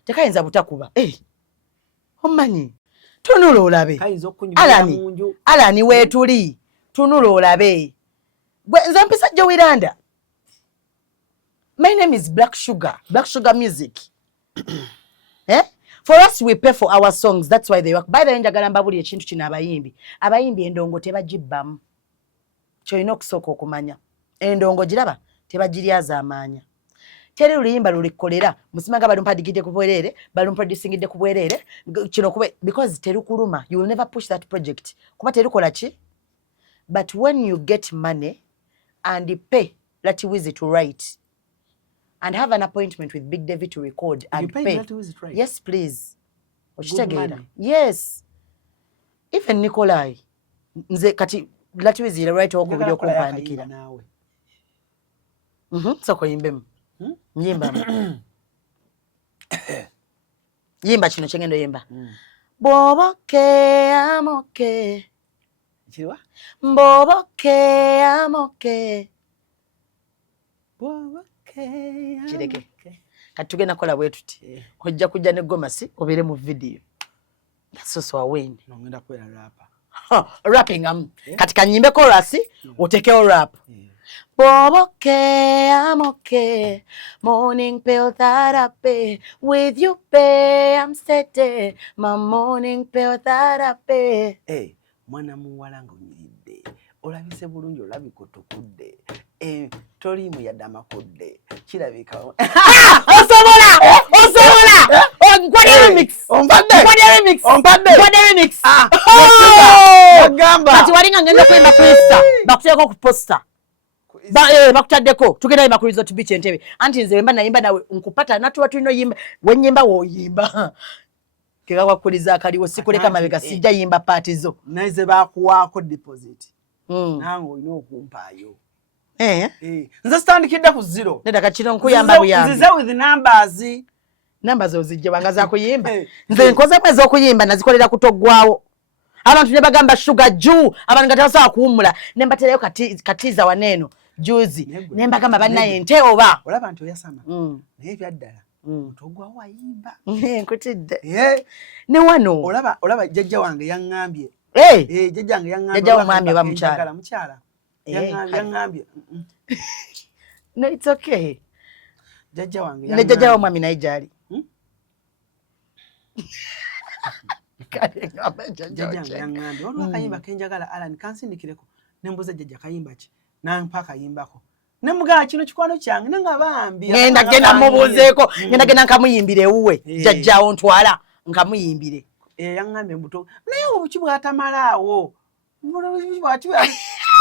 Tekayinza butakuba omanyi tunula olabe Alani weetuli tunula olabe nze mpisa Joe my name is Black Sugar Music. For us we pay for our songs that's why they work. By the way njagala mbabuli ekintu kino abayimbi endongo tebagibbamu kyolina okusooka okumanya endongo giraba tebagiryaza amaanya teri luyimba lulikolera musimaga balumpadigide ku bwerere balumproducingide ku bwerere kino kube because terukuluma you will never push that project kuba terukola ki but when you get money and pay Latiwizi to write and have an appointment with Big David to record and you pay Latiwizi to write? Yes please yes even Nikolai nze kati Latiwizi write okubiri okumpandikira soko yimbemu Nyimba yimba kino kyengendo yimba Boboke I'm okay Chiwa Boboke I'm okay Boboke kireke kati tugenda kola bwe tuti ojja kujja ne gomasi obere mu video that's also a win ngenda kwera rapa rapping katika nyimbe chorus utekeo rap Boboke, I'm okay. Morning pill therapy. With you, babe, I'm steady. My morning pill therapy. Hey, mwana muwala ng'onyidde. Olabise bulungi olabika otukudde. Toliimu yadde amakudde. Kirabika. Osobola! Nkwade remix! Agamba! Kati walinga ngenda kwimba ku Insta. Bakuteeko ku poster. Bakutaddeko tugenda yimba ku Resort Beach Entebbe anti nze wemba nayimba nawe nkupata natuwa tulino yimba wenyimba woyimba kega kwakuliza akaliwo sikuleka mabega sijja yimba party zo naize bakuwaako deposit nange olina okumpaayo nze sitandikidde ku 0 nedda kati nkuyamba buyambi nzize with numbers ozijja banga za kuyimba nze nkoze mwezi okuyimba nazikolera kutoggwawo abantu ne bagamba sugar juu abantu nga tebasobola kuwummula ne mbateerayo katiza waneno juzi ne mbagamba bannaye nte oba olaba nti oyasama naye ebyaddala otogwawo wayimba nkutidde ne wano olaba jjajja wange yaŋŋambye jjajja wange jjajja wamwami oba mukyala yaŋŋambye no it's okay jjajja wange ne jjajja wamwami naye gyali yaŋŋambye olwo akayimba kenjagala Alan kansindikireko ne mbuuza jjajja kayimba ki nampa akayimbako ne mugamba kino kikwano kyange nenga bambi ngenda genda mubuuzeeko ngenda genda nkamuyimbire ewuwe jjajjaawo ntwala nkamuyimbire yaŋŋambye mbuto naye obuki bwatamalaawo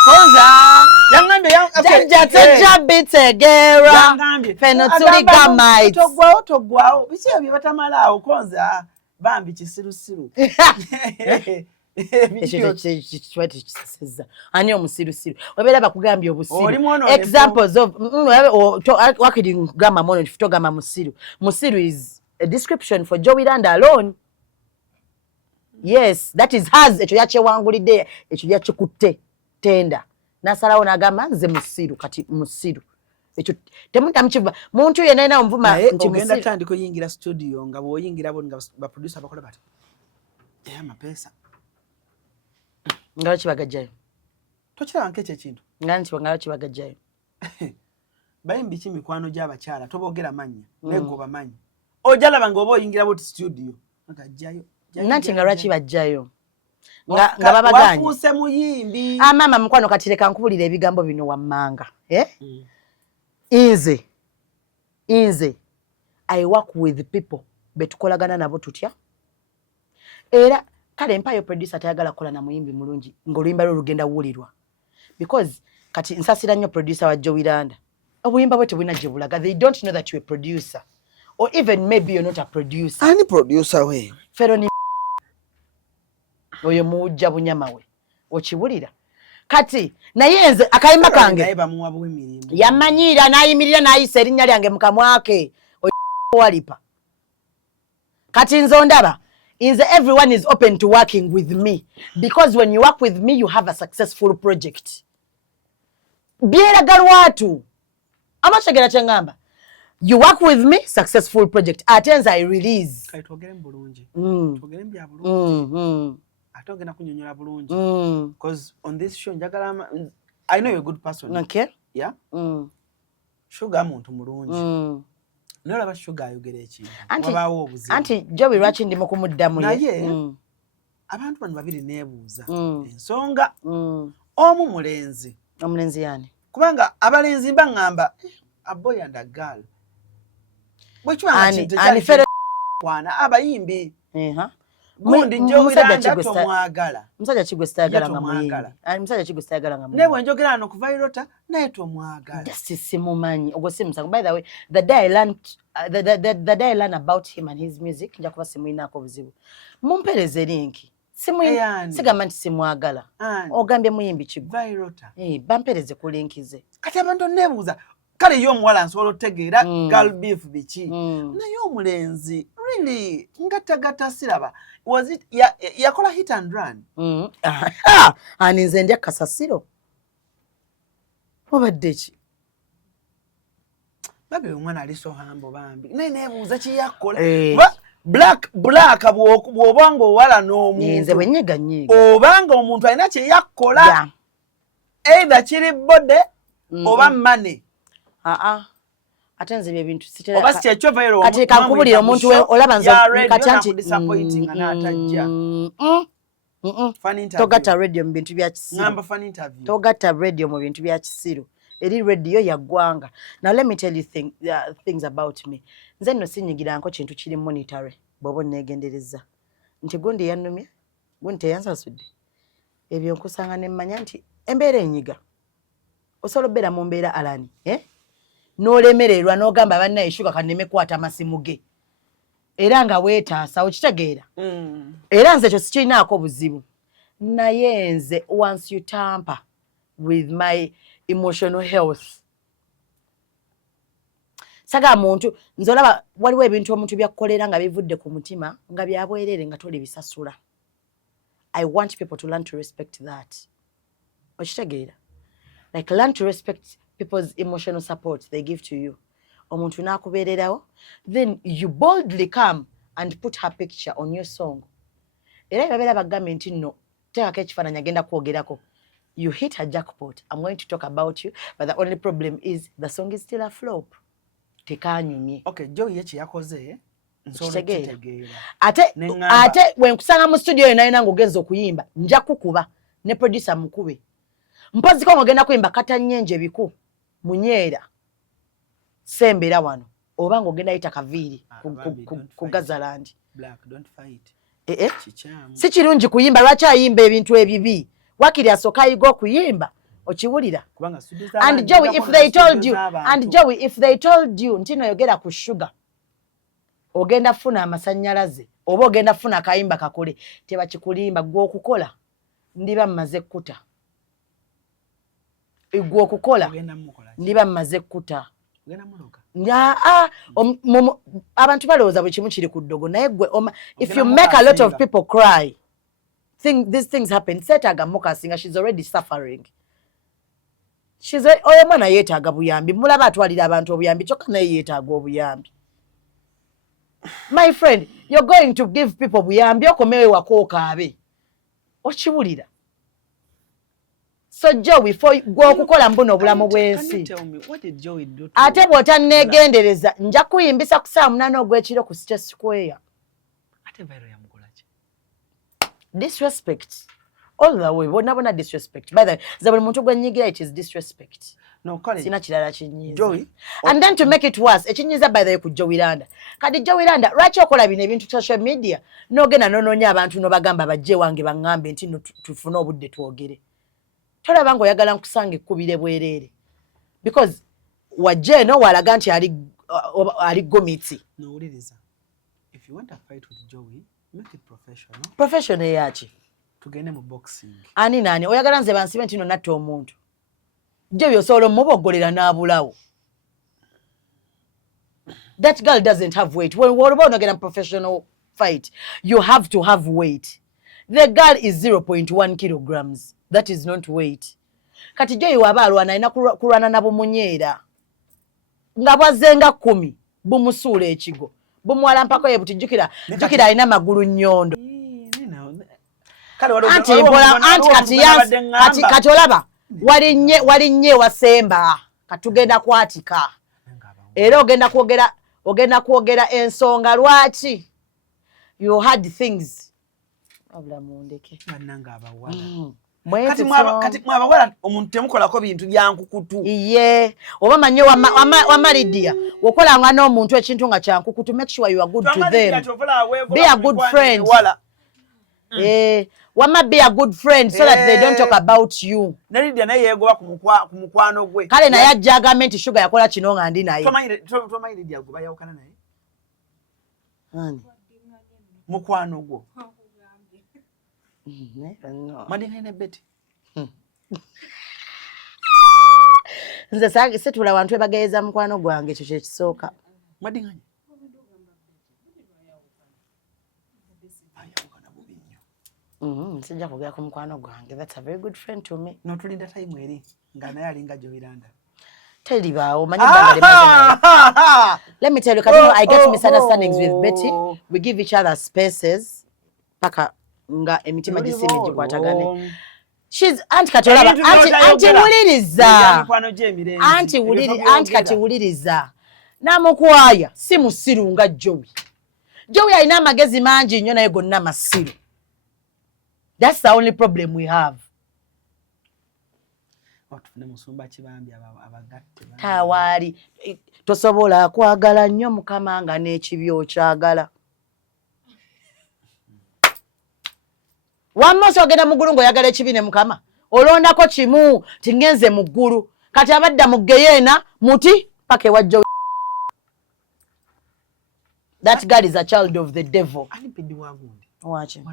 koza yaŋŋambye jjajja tejja bitegeera feno tuli gamites toggwawo biki ebyo batamalaawo koza bambi kisirusiru ani omusirusiru obeera bakugambye obusiru examples of wakiri gamba mono togamba musiru musiru is a description for Joe Iranda alone. Yes, that is hers. Ekyo yakyewangulidde ekyo yakikutte tenda nasalawo n'agamba nze musiru kati musiru ekyo temundamu kiva muntu yenna alina omuvuma nti ogenda tandika oyingira studio nga bw'oyingira bo nga baproducer bakola bati amapesa nga bakibagajjayo tokiraba nk'ekyo ekintu nga nti nga bakibagajjayo bayimbi ki mikwano gy'abakyala toboogera mannya naye gobamanyi ojalaba nga oba oyingira boti studio agajjayo nanti nga lwaki bajjayo nga babaganye wafuuse muyimbi maama mukwano kati leka nkubulira ebigambo bino wammanga nze I work with people betukolagana nabo tutya era kale mpayo producer tayagala kukola na muyimbi mulungi ng'oluyimba lwe lugenda wuulirwa because kati nsasira nnyo producer wa Joe Iranda obuyimba bwe tebulina gye bulaga they don't know that you're a producer or even maybe you're not a producer ani producer we Feroni oyo mujja bunyama we okibulira kati naye nze akayimba kange yamanyiira n'ayimirira n'ayisa erinnya lyange mu kamwake walipa kati nze ondaba nze everyone is open to working with me because when you work with me you have a successful project byeraga lwatu amategera kyengamba you work with me successful project ate nze I release kale twogere mu bulungi twogere mu bya bulungi ate ogenda kunyonyola bulungi because on this show njagala I know you're a good person okay yeah Sugar muntu mulungi nolaba Sugar ayogera ekintu wabaawo obuzibu anti Joey lwaki ndi mu kumuddamu naye abantu bano babiri neebuuza ensonga omu mulenzi omulenzi yani kubanga abalenzi baŋŋamba a boy and a girl bwekibanga abayimbi gundi Joiranda tomwagala musajja kigwe sitayagala nga muyimbi musajja kigwe sitayagala nga muyimbi ne bwenjogera hano ku Vairota naye tomwagala just simumanyi ogwo simusango by the way the day I learned about him and his music nja kuba simuyinaako obuzibu mumpereze linki sigamba nti simwagala ogambye muyimbi kigwe Vairota bampereze ku linki ze kati abantu neebuuza kale yo omuwala nsobola otegeera girl beef biki naye omulenzi really ngataggata siraba was it yakola hit and run ani nze ndya kasasiro obadde ki babe omwana ali so humble bambi naye neebuuza kiyakola black bw'obanga owala n'omuntu nze bwenyiganyiga obanga omuntu alina kyeyakola either kiri bode oba money ate nze ebintu oba si kyekyo Vairo kati kankubulira omuntu olaba nze kati anti togatta radio mu bintu bya kisiru togatta radio mu bintu bya kisiru eri radio ya ggwanga now let me tell you things about me nze nno sinyigiranko kintu kiri monitore bw'oba neegendereza nti gundi yannumye gundi teyansasudde ebyo nkusanga ne mmanya nti embeera enyiga osobola obbeera mu mbeera alani n'olemererwa n'ogamba bannaye Sugar kanneme kwata amasimu ge era nga weetaasa okitegeera era nze ekyo sikirinaako buzibu naye nze once you tamper with my emotional health saga muntu nze olaba waliwo ebintu omuntu byakukolera nga bivudde ku mutima nga byabwerere nga toli bisasula I want people to learn to respect that okitegeera like learn to respect people's emotional support they give to you omuntu nakubeererawo then you boldly come and put her picture on your song era babeera bagambe nti nno teekako ekifaananyi agenda kwogerako you hit a jackpot I'm going to talk about you but the only problem is the song is still a flop tekanyumye okay Joey yekiyakoze nsobola ate wenkusanga mu studio yona ng'ogenza okuyimba nja kukuba ne producer mukube mpoziko ng'ogenda kuyimba katanyenje biku munyeera sembera wano oba ng'ogenda yita kaviiri ku Gazaland si kirungi kuyimba lwaki ayimba ebintu ebibi wakiri asooka ayiga okuyimba okiwulira and Joey if they told you nti noyogera ku Sugar ogenda funa amasannyalaze oba ogenda funa akayimba kakole tebakikulimba gwe okukola ndiba mmaze kkuta gwe okukola ndiba mmaze kkuta abantu balowooza bwe kimu kiri ku ddogo naye gwe if you make a lot of people cry these things happen seetaaga mukasinga she's already suffering oyo mwana yeetaaga buyambi mulaba atwalira abantu obuyambi kyokka naye yeetaaga obuyambi. My friend, you're going to give people buyambi okomewe wako okaabe okiwulira. So Joey gwe okukola mbuno obulamu bw'ensi ate bw'otanneegendereza nja kuyimbisa ku saa 8 ogw'ekiro ku State Square. Disrespect all the way bona disrespect. By the way za buli muntu gwenyigira it is disrespect. No, Colin. Sina kirala kinyiza. Joey. And then to make it worse, ekinyiza by the way ku Joey Landa. Kadi Joey Landa, lwaki okola bino ebintu social media? N'ogenda n'onoonya abantu n'obagamba bajje wange baŋŋambe nti tufune obudde twogere. Tolaba ng'oyagala nkusanga ekkubire bwereere. Because wajje no walaga nti ali gomitsi. No, uliriza. If you want to fight with Joey, make it professional. Professional yaki? Tugende mu boxing. Ani nani oyagala nze bansibe nti no natta omuntu. Joey osobola muboggolera n'abulawo. That girl doesn't have weight. When we're about to get a professional fight, you have to have weight. The girl is 0.1 kilograms. That is not weight. Kati Joey wabalwana ina kulwana na bumunyeera. Nga bwazenga 10 bumusuula ekigo. Bumwala mpako ye butijukira. Jukira ina magulu nnyondo. Anti kati olaba walinye wasemba katugenda kwatika. Era ogenda kwogera ensonga lwaki? You had things. Abula mundeke. Bananga abawala. Kati mwabawala omuntu temukolako bintu byankukutu. Iye. Oba manye wamalidia. Wokolanga n'omuntu ekintu nga kyankukutu. Make sure you are good to them. Be a good friend. Wama be a good friend so that they don't talk about you. Nalidia naye yegoba ku mukwano gwe. Kale naye ajjaga menti sugar yakola kino nga ndi naye. Tomanyi Lidia gwe bayawukana naye. Ani? Mukwano gwo. Madinga ne Betty. Nze situla abantu ebageeza mukwano gwange ekyo kye kisooka. Madinga. Sijja kugera ku mukwano gwange. That's a very good friend to me. No tulinda time eri nga naye alinga Joey Landa. Telibaawo manyi bamba. Let me tell you, I get misunderstandings with Betty. We give each other spaces. Paka nga emitima gisimi gikwatagane. She's anti katolaba anti wuliriza. Anti kati wuliriza. Namukwaya si musiru nga Joey. Joey alina amagezi mangi nnyo naye gonna masiru. That's the only problem we have. Tawali tosobola kwagala nnyo mukama nga n'ekibi okyagala. Wamoso ogenda mu ggulu ng'oyagala ekibi ne mukama. Olondako kimu tingenze mu ggulu. Kati abadda mu geyeena muti paka ewa Joey. That girl is a child of the devil. Watch him.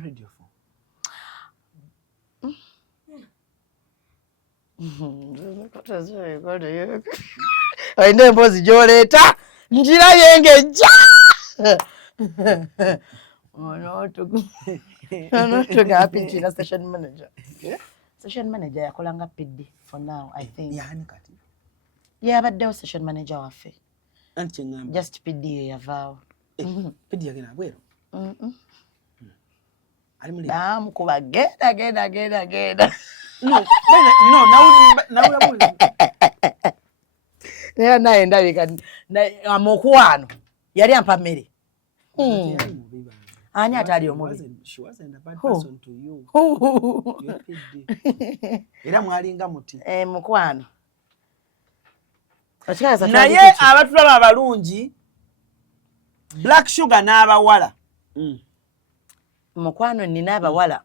Ayina emboozi gy'oleeta njira yengejja. Onotugapinchira station manager. Station manager yakolanga PD for now, I think. Yeah, abaddewo station manager waffe. Just PD yavaawo. PD yagenda bweru. Namukuba genda. No, naye ndabika amukwano yali ampa mmere. Ani atali omubi? Era mwalinga muti. Mukwano. Naye abatulaba abalungi Black Sugar n'abawala. Mukwano nina abawala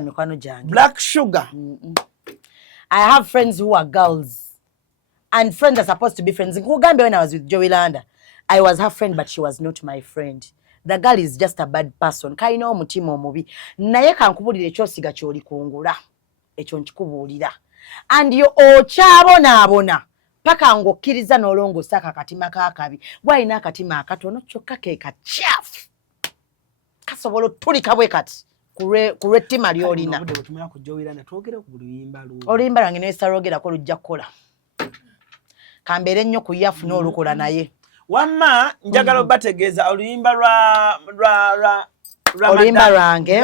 mikwano gyange. Black Sugar. I have friends who are girls. And friends are supposed to be friends. Nkugambe when I was with Joey Landa, I was her friend but she was not my friend. The girl is just a bad person. Kaina omutima omubi. Naye kankubulira ekyosiga kyoli kungula. Ekyo nkikubuulira. And yo okyabona paka ng'okkiriza n'olongosa akatima kaakabi. Bw'alina akatima akatono kyokka ke kachafu. Kasobola otulika bwe kati. kulwe ttima lyolina oluyimba lwange nesalogerako lujja kukola kambeere nnyo ku yafu n'olukola naye wamma njagala obategeeza oluyimba oluyimba lwange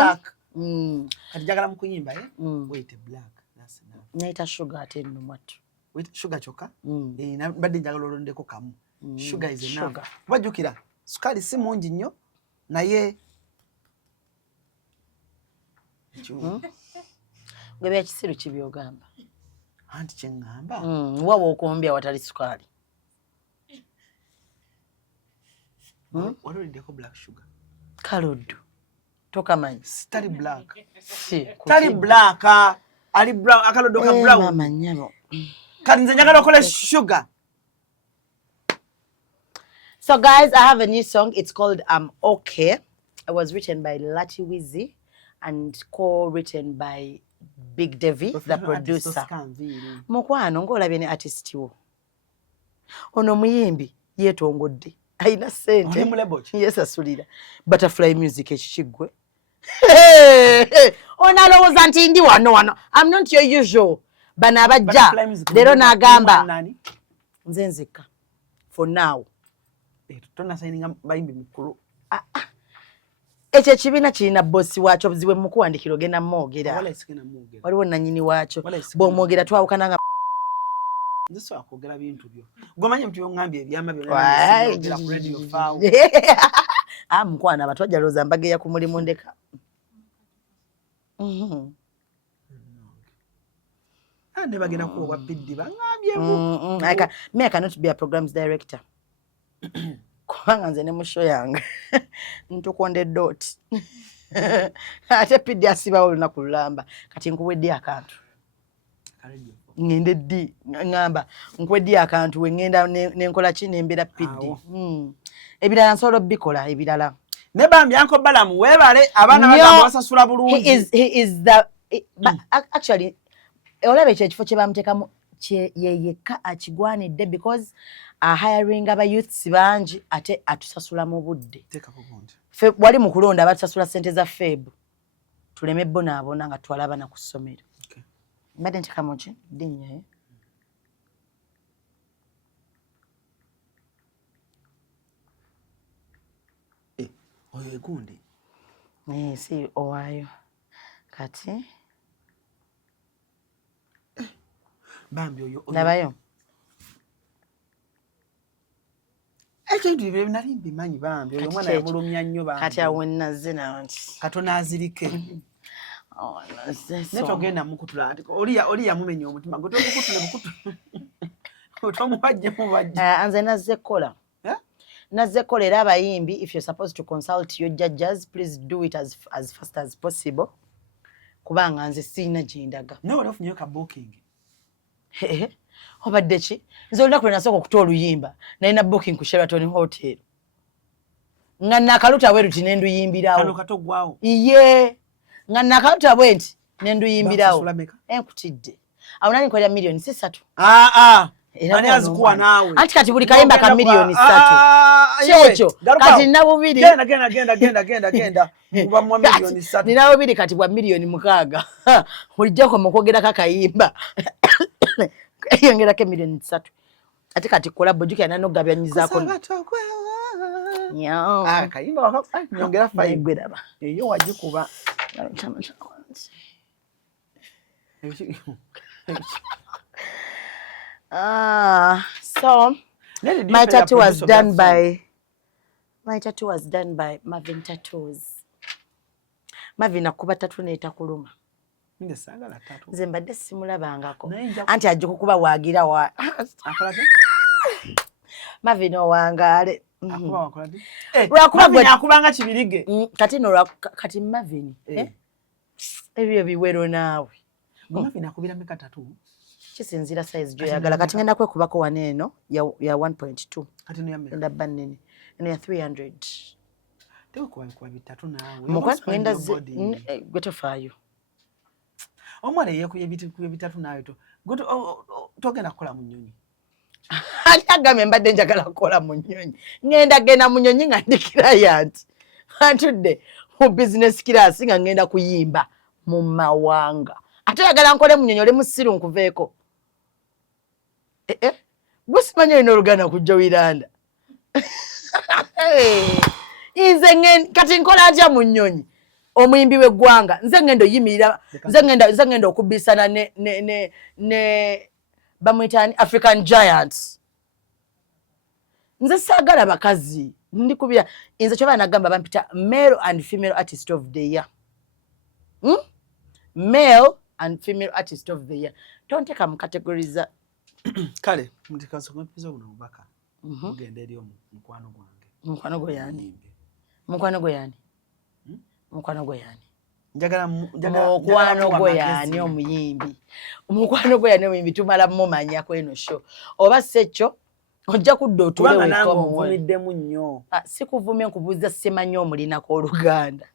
kati njagala mu kuyimba weyite black nayita sugar ate nno mwattu sugar kyokka badde njagala olondeko kamu sugar is enough bajjukira sukali si mungi nnyo naye gwe byakisiru kibyogamba anti kyeŋŋamba wawa okumbya watali sukali waloliddeko black sugar kaluddu tokamanyi tali black tali black ali brown akaloddo ka brown mama nyabo kati nze njagala okole sugar. So guys, I have a new song. It's called I'm Okay. It was written by Lati Wizzy and co-written by Big Devi, the producer. Mukwano ngolabye ne artist wo. Ono muyimbi yetongodde. Aina sente. Yes, asulira. Butterfly Music ekikigwe. Onalowooza nti ndi wano. I'm not your usual. Bano abajja. Leero n'agamba. Nze nzika. For now. Tona signing bayimbi mukulu. Ekyo ekibiina kirina bossi waakyo buziwe mukuwandikira ogenda mwogera. Waliwo nannyini waakyo. Bw'omwogera twawukana nga nziso akwogera bintu byo. Gwomanyi mtu yongambye ebyama byonna ku radio faawo. Mukwana abatwajja looza mbageya ku mulimu ndeka. Ne bagenda kuwa biddi bangambye. I cannot be a programs director. Kubanga nze ne mu show yange ntukondedde oti ate pidi asibawo olunaku lulamba kati nkuwedde akantu ngende ddi ngamba nkuwedde akantu we ngenda nenkola ki nembera pidi ebirala nsobola bikola ebirala ne bambi anko balamu webale abaana bagamba basasula bulungi. He is the actually olaba ekifo kye bamuteekamu yeyekka akigwanidde because hiring aba youths bangi ate atusasula mu budde. Wali mu kulonda abatusasula ssente za febu tuleme bonaabona nga twala abaana ku ssomero. Mbadde ntekamu ki ddinnya oyo egundi si owaayo kati bambi oyo nabayo ekintu bibyo nali mbimanyi bambi oyo mwana yamulumya nnyo bambi kati awo nazze nawo nti Katonda azirike netogenda mukutula ati oli yamumenya omutima gwe tokukutule bukutule otomubajje mubajje nze nazze kola nazze kola era abayimbi if you're supposed to consult your judges please do it as fast as possible kubanga nze sirina gyendaga nawe olafunyeyo ka booking obadde ki nze olunaku lwe nasooka okuta oluyimba nalina booking ku Sheraton Hotel nga nakaluta bwe ruti nenduyimbirawo kano katogwawo iye nga nakaluta bwe nti nenduyimbirawo enkutidde awo nani nkolera million 3 ani azikuwa naawe anti kati buli kayimba ka million 3 kyekyo kati nina bubiri genda kuba mu million 3 nina bubiri kati bwa million 6 bulijjako mu kwogerako akayimba eyongerako million 3 ate kati kolabo jukira nanogabyanyizaako kayimba nyongera 5 eyo wagikuba so my tattoo was done by Marvin Tattoos. Marvin akuba tattoo n'etakuluma. Nze mbadde simulabangako anti ajja kukuba waagira wa Marvin owangaale akubanga kibirige kati no kati Marvin ebyo biwero naawe Marvin akubira meka tattoo kisinzira size gyoyagala kati ngenda kwekubako waneeno ya 1.2 kati no yameka ndabba nnene eno ya 300 tekukuba bitatu naawe mukwano ngenda gwe tofaayo omwana yekuye bitatu naawe togenda kukola mu nnyonyi ani agambye mbadde njagala kukola mu nnyonyi ngenda genda mu nnyonyi nga ndikira yanti antudde mu business class nga ngenda kuyimba mu mawanga ate yagala nkole munyonyole musiru nkuveeko gusimanya ino Oluganda kujja wiranda nze kati nkola atya mu nnyonyi omuyimbi w'eggwanga nze ngenda oyimirira nze ngenda okubbisana ne bamwitani African Giants nze saagala bakazi ndikubira nze kyoba nagamba bampita male and female artist of the year male and female artist of the year tonteka mu categories kale mutikasokompiza buno bubaka mugenda eri omukwano gwange mukwano gwe yani mukwano gwe yani mukwano gwe yani mukwano gwe yani omuyimbi mukwano gwe yani omuyimbi tumala mumanya kweno show oba sekyo ojja kudda otule wekomuvumiddemu nnyo sikuvumye nkubuuza simanyi omulinako Oluganda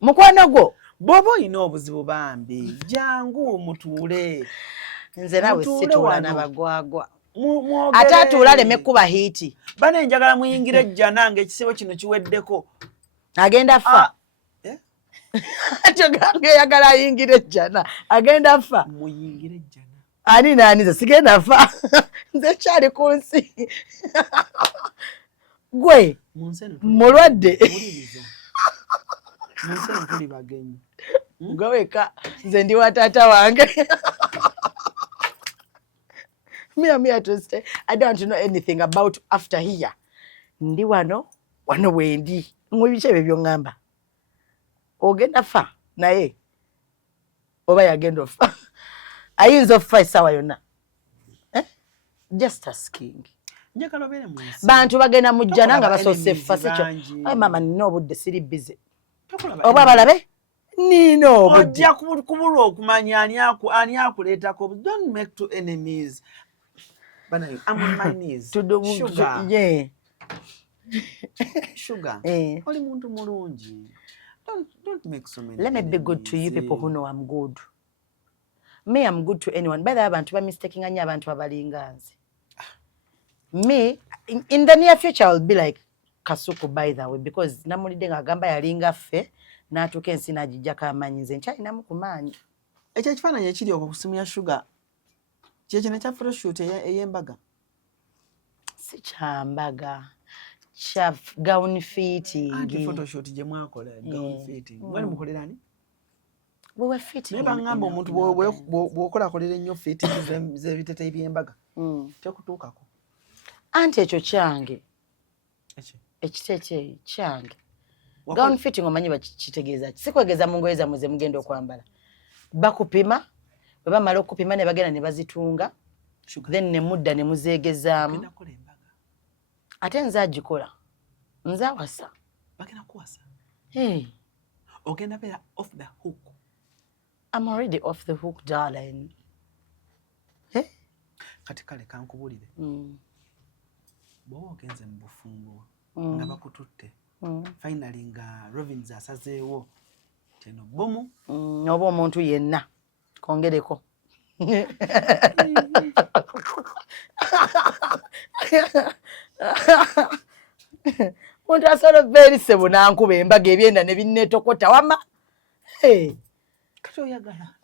mukwano gwo bw'oba olina obuzibu bambi jangu mutuule nze nawe situula nabagwagwa ate atuula aleme kuba hiiti bane njagala muyingire ejjana ng'ekisibo kino kiweddeko agenda fa gange yagala ayingire ejjana agenda fa muyingire ejjana ani naani ze sigenda fa nze kyali ku nsi gwe mulwadde munseno tuli bagenyi gweweka nze ndi wa taata wange me to stay. I don't know anything about after here. Ndi wano wendi. Ngwibishe bebyo ngamba. Ogenda fa naye. Oba yagenda fa. Ayinza fa sawa yonna. Just asking. Njagala bere mwese. Bantu bagenda mujjana nga basose fa sekyo. Ay mama nino obudde siri busy. Oba balabe? Nino obudde. Ojja kubulwa okumanya ani akuleetako. Don't make two enemies. I'm on my knees. Sugar. Yeah. Sugar. Oli muntu mulungi. Don't make so many. Let me be good to you people who know I'm good. Me, I'm good to anyone. By the way, abantu ba mistaking anya abantu abalinganzi. Me, in the near future, I'll be like Kasuku by the way, because namulide nga gamba yalinga ffe n'atuuka ensi n'agijjako amaanyi nze nkyalinamu ku maanyi. Ekyo ekifaananyi ekiri okusimu ya Sugar kyekyo nekya photoshoot ey'embaga si kyambaga kya gown fitting anti photoshoot gye mwakola gown fitting mwali mukolera ani wewe fitting naye bangamba omuntu bw'okolakolera ennyo fitting z'ebiteteeyi by'embaga tekutuukako anti ekyo kyange ekiteeteeyi kyange gown fitting omanyi bakitegeeza ki sikwegeeza mu ngoye zammwe ze mugenda okwambala bakupima bwe bamala okupima ne bagenda ne bazitunga then ne mudda ne muzeegezaamu ate nze agikola nze awasa bagenda kuwasa ogenda beera off the hook. I'm already off the hook darling. Kati kale kankubulire bw'oba ogenze mu bufumbo nga bakututte finally nga Rovins asazeewo teno bomu oba omuntu yenna kongereko muntu asobola very sebo nankuba embaga ebyenda ne binnetokota wama kati oyagala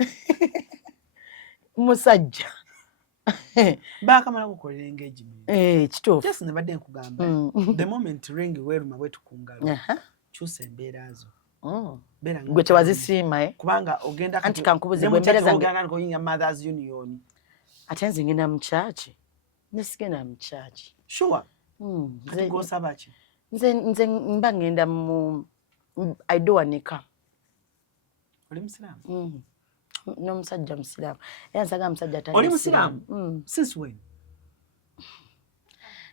musajja bakamala kukolera engagement kituufu just ne badde nkugamba the moment ring weeruma bwetu ku ngalo kyusa embeera zo gwe tewazisiima kubanga ogenda anti kankubuze gwe embeera zange ogenda ngoyinga mothers union ate nze ngenda mu church nesigenda mu church sure ate gw'osaba ki nze mba ngenda mu aidowanika oli musiraamu n'omusajja musiraamu era nsaga musajja tali oli musiraamu since when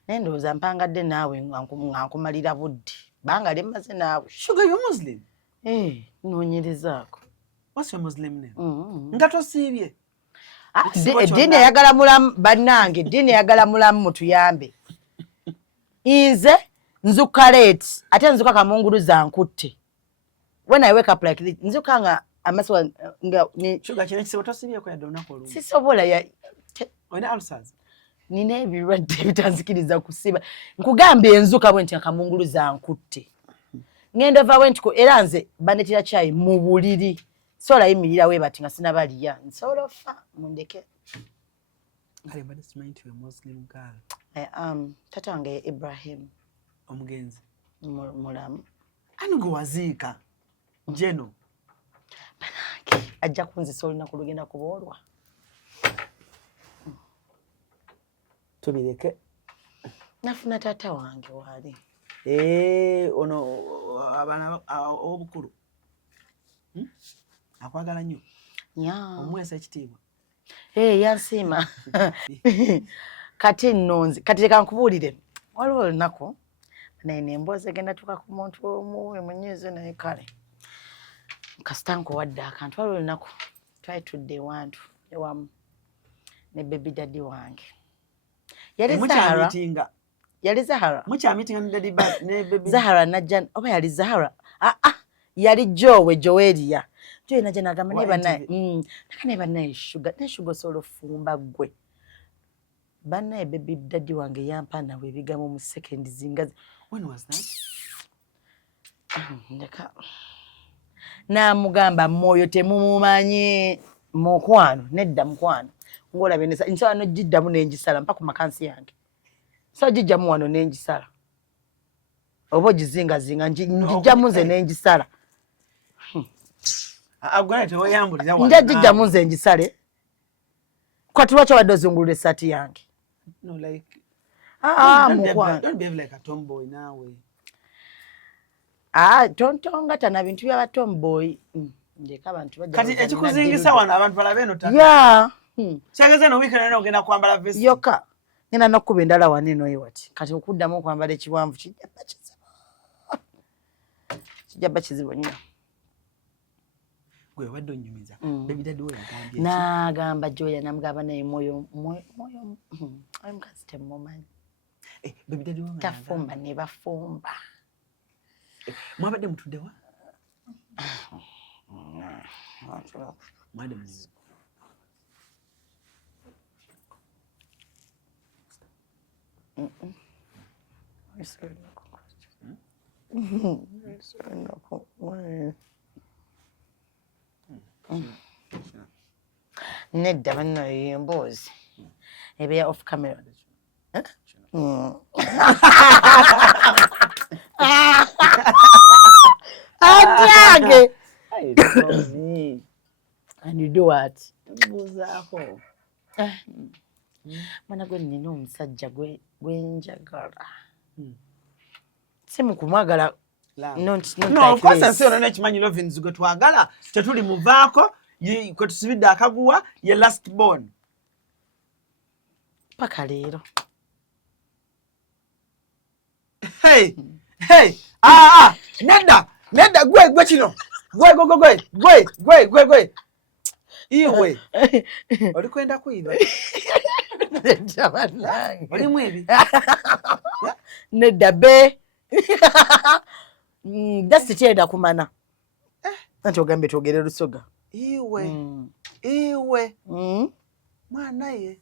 naye ndowooza mpangadde naawe nga nkumalira budde banga limmaze naawe Sugar you Muslim noonyerezaako what's your Muslim name nga tosiibye eddiini eyagala mulamu bannange eddiini eyagala mulamu mutuyambe nze nzuka late ate nzuka kamunguluza nkutte when I wake up like this nzuka nga amaso nga Sugar kino kisibo tosiibyeko yadde olunaku olumu sisobola olina ulcers nina ebirwadde bitanzikiriza kusiba nkugamba enzuka bwe nti akamunguluza nkutte ngendo vawe ntiko era nze banetira chai mu buliri sola yimirira we bati nga sinabaliya nsolo fa mundeke kale bade simanyi nti we Muslim girl. Tata wange Ibrahim omugenzi mulamu ani gwe waziika jeno ajja kunzisa olunaku lugenda kuboolwa tubireke nafuna tata wange wali ono abaana obukulu akwagala nnyo omwesa ekitiibwa yansiima kati nnonzi kati leka nkubuulire waliwo olunaku naye nemboozi egenda tuka ku muntu omu emunyiize naye kale kasita nkuwadde akantu waliwo olunaku twali tudde ewantu ewamu ne baby daddy wange yali Zahara mukyamitinga ne daddy ne baby Zahara najja oba yali Zahara yali Joelia Joe najja nagamba naye bannaye sugar osobola ofumba gwe bannaye baby daddy wange yampa nawe ebigambo mu second zingazi. When was that? Namugamba moyo temumumanyi mukwano nedda mukwano ngola benesa nsala no jiddamu nenjisala mpaka makansi yange so jijjamu wano nenjisala obo jizinga njijjamu nze nenjisala agwala tewoyambulira wano njijjamu nze njisale kwati lwaki wadde ozungulula esati yange no like mukwano don't behave like a tomboy nawe tontonga tana bintu bya tomboy ndeka abantu bajja kati ekikuzingisa wano abantu balabe no tata kyageze no weekend nene ogenda kwambala vest yoka ngena nokuba endala waneno ewati kati okuddamu okwambala ekiwanvu kijja bakizibu nnyo gwe wadde onyumiza baby daddy we yagambye nagamba Joya namugamba naye moyo omukazi temumanyi baby daddy we tafumba ne bafumba mwabadde mutudde wa madam nedda bannayo emboozi ebeya off camera Atiage and you do what? Mbuzaako Mwana gwe nina omusajja gwenjagala simu kumwagala no of course nsiona nekimanyi Lovins gwe twagala tetuli muvaako kwe tusibidde akaguwa ye last born paka leero hey nedda gwe kino gwe iwe oli kwenda kuiba oli mwebi nedda be dasi kyenda kumana anti ogambe twogere Lusoga iwe mwana ye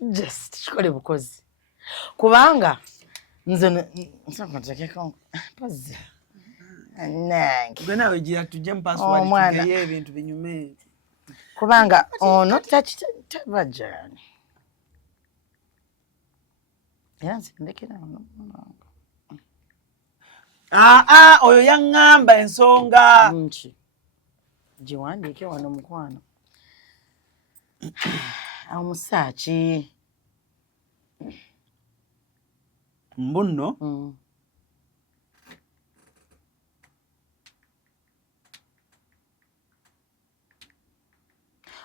just kikole bukozi kubanga nze nsakutekeko pozi nange gwe nawe gira tujje mu password tugeye ebintu binyume kubanga ono tabajani era nsindekera oyo yaŋŋamba ensonga nki giwandiike wano mukwano omusaaki mbunno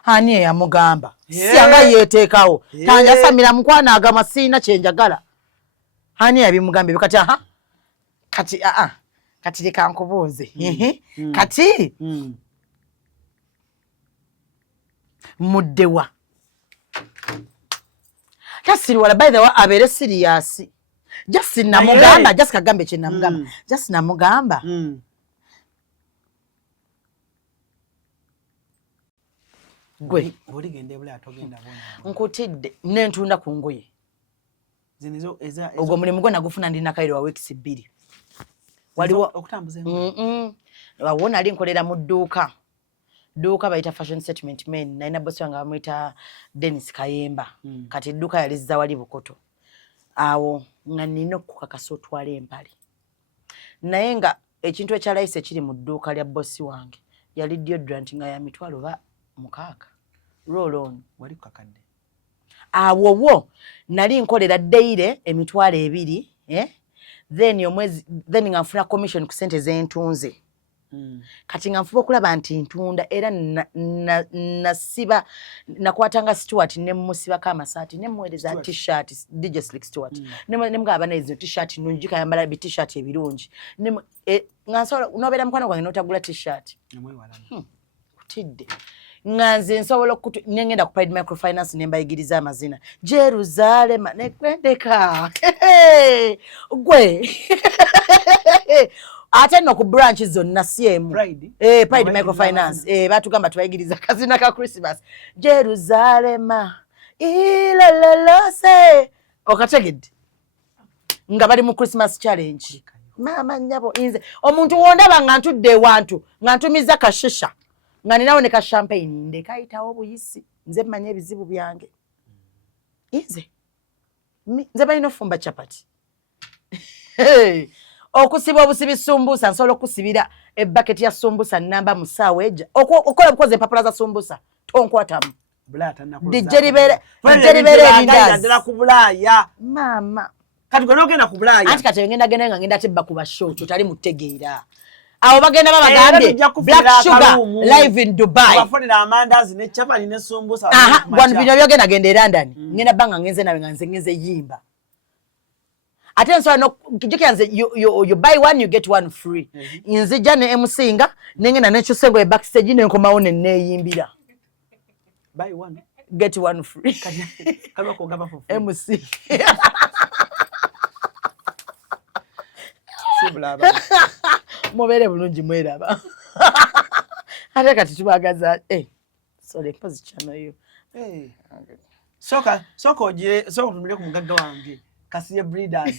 ani eyamugamba siyanga yeteekawo tanjasamira mukwano agamba siina kyenjagala ani yabimugamba ebyo kati leka nkubuuze kati muddewa tasiriwala by the way abeere serious just namugamba just kagambe kye namugamba just namugamba gwe oligende buli atogenda bona nkutidde nentunda ku ngoye zinizo eza ogwo mulimu gwo nagufuna ndina kairo wa weeks 2 waliwo okutambuza wawona ali nkolera mu dduuka bayita fashion settlement men naina bosi wange bamuyita Dennis Kayemba kati dduuka yalizza wali Bukoto awo nga nina okukakasa otwala empale naye nga ekintu ekyalayise kiri mu dduuka lya bosi wange yali deodorant nga ya mitwalo ba 6 roll on wali kakadde awo nali nkolera daily emitwalo 2 then nga nfuna commission ku sente zentunze kati nga nfuba okulaba nti ntunda era nasiba nakwatanga Stuart ne musibako amasaati ne muweereza t-shirt DJ Slick Stuart ne mugaba nezo t-shirt nungi kayambala bi t-shirt ebirungi nga nsobola nobeera mukwano gwange n'otagula t-shirt kutidde nga nze nsobola nengenda ku Pride Microfinance ne mbayigiriza amazina Jerusalem ne kwendeka gwe ate no ku branch zonna CM Pride Microfinance batugamba tubayigiriza kazina ka Christmas Jerusalem ilalose okategedde nga bali mu Christmas challenge mama nyabo inze omuntu wondaba nga ntudde wantu nga ntumiza kashisha nga ninawo ne ka champagne ndekayitawo buyisi nze mmanya ebizibu byange inze nze balina fumba chapati okusiba obusibi sumbusa nsobola okusibira ebucket ya sumbusa namba musaawa eja okola bukoze empapula za sumbusa tonkwatamu dijeribere ndala ku Bulaya mama kati gwe nogenda ku Bulaya anti kati ngenda ngenda tebba kuba show totali mutegeera awo bagenda babagambye Black Sugar live in Dubai bafonera amandazi ne chapati ne sumbusa gwantu bino byogenda genda e London ngenda banga ngenze nawe nga nze yimba ate nsobola nokijukira nze you buy one you get one free nzija ne emusinga nengenda nekyusengo backstage nenkomawo neneyimbira buy one get one free kama kongaba for free MC sibulaba mubere bulungi mweraba ate kati tubagaza sorry pause channel yo soka tumile ku mugagga wange Kasirye Breeders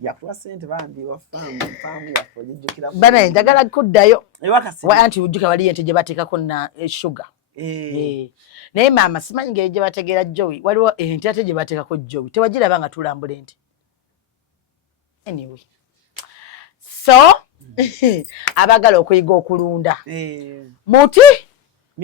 yakuwa sente bambi wafamu yafojejukira bana njagala kuddayo ewa Kasirye anti ujjuka wali ente gye bateekako na sugar naye mama simanyi ngeri gye bategeera Joey waliwo ente ate gye bateekako Joey tewagiraba nga tulambula ente anyway so abagala okuyiga okulunda muti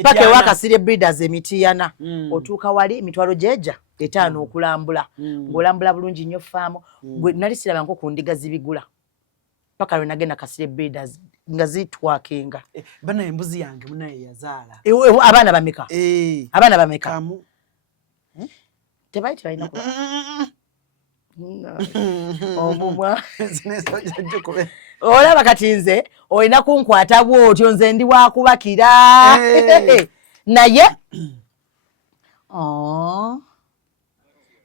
paka ewa Kasirye Breeders emitiyana otuuka wali emitwalo jeja 5 okulambula ng'olambula bulungi nnyo faamu gwe nali siraba nko ku ndiga zibigula paka lwe nagenda Kasirye Breeders nga zitwakenga bana embuzi yange munaye yazaala abaana bameka abaana bameka kamu tebaiti balina omumwa olaba kati nze olina kunkwata bwotyo nze ndi wakubakira naye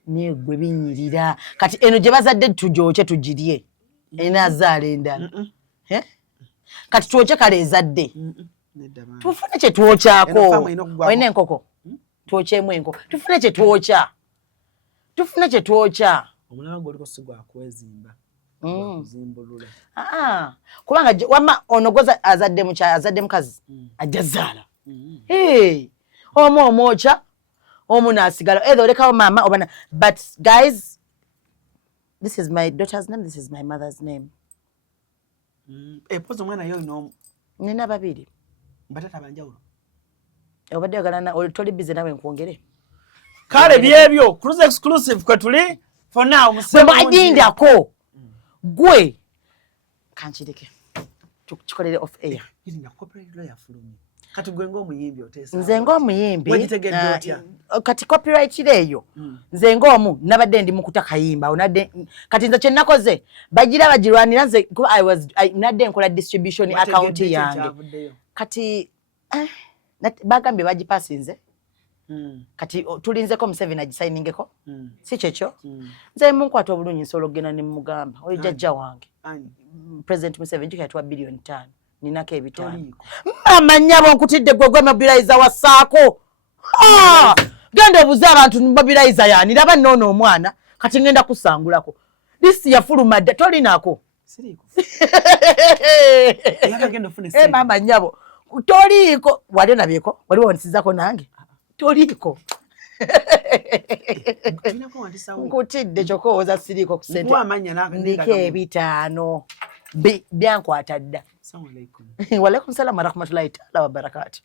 negwe binyirira kati eno gye bazadde tujooke tugirye enazaala endala kati twokye kale ezadde tufune kye twokyako olina enkoko twokyemu enkoko tufune kye twokya omulaba gwoliko sigwa kwezimba kuzimbulula kubanga wama onogoza azadde mukazi ajja zaala omwokya omu nasigala either olekawo mama obana but guys this is my daughter's name, this is my mother's name poza omwana yo ino nina babiri batata banjawulo obadde ogalana toli busy nawe nkwongere kale byebyo Cruise Exclusive kwe tuli for now mwajindako gwe kankireke tukikolere off air irinda copyright lawyer fulumi kati gwe ng'omuyimbi otesa nze ng'omuyimbi wegitegedde otya kati copyright leyo nze ng'omu nabadde ndi mu kutakayimba onadde kati nze kye nakoze bagira bagirwanira nze nadde nkola distribution account yange kati bagambye bagipasinze kati tulinzeko Museveni agisayiningeko si kyekyo nze munkwata obulungi nsobola okugenda ne mugamba oyo jjajja wange President Museveni jjukira tuwa billion 5 ninako ebitaano mama nnyabo nkutidde gwe mobilizer wassaako genda obuze abantu mobilizer yani laba nnono omwana kati ngenda kusangulako lisi yafuluma dda tolinako siriko yakagenda ofune mama nyabo toliko wali nabyeko wali wanisizako nange toliko nkutidde kyokowooza siriko kusente ndiko ebitaano byankwata dda walaikum salam warahmatullahi taala wabarakatu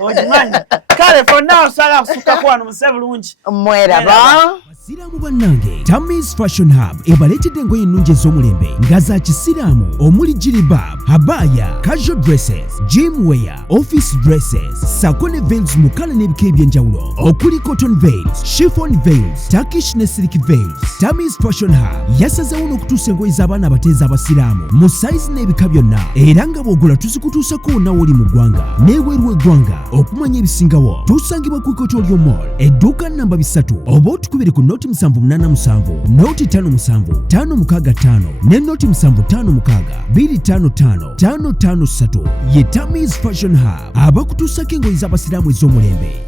ojimanya kale for now sala kusukako wano musebe bulungi mweraba basiraamu bannange Tammy's Fashion Hub ebaletedde engoye ennungi ez'omulembe nga za kisiraamu omuli jilibab, habaya, casual dresses, gym wear, office dresses, sako ne veils mu kala n'ebika eby'enjawulo okuli cotton veils, chiffon veils, Turkish ne silk veils. Tammy's Fashion Hub yasazeewo n'okutuusa engoye z'abaana abateezi abasiraamu mu size n'ebika byonna era nga bw'ogula tuzikutuusako wonna woli mu ggwanga n'ebweru w'eggwanga. Okumanya ebisingawo tusangibwa ku Ikotoolyo Mall edduuka namba 3 oba otukubire ku noti 787 noti 57 565 ne noti 756 255 553 ye Tammy's Fashion Hub abakutuusako engoye z'abasiraamu ez'omulembe.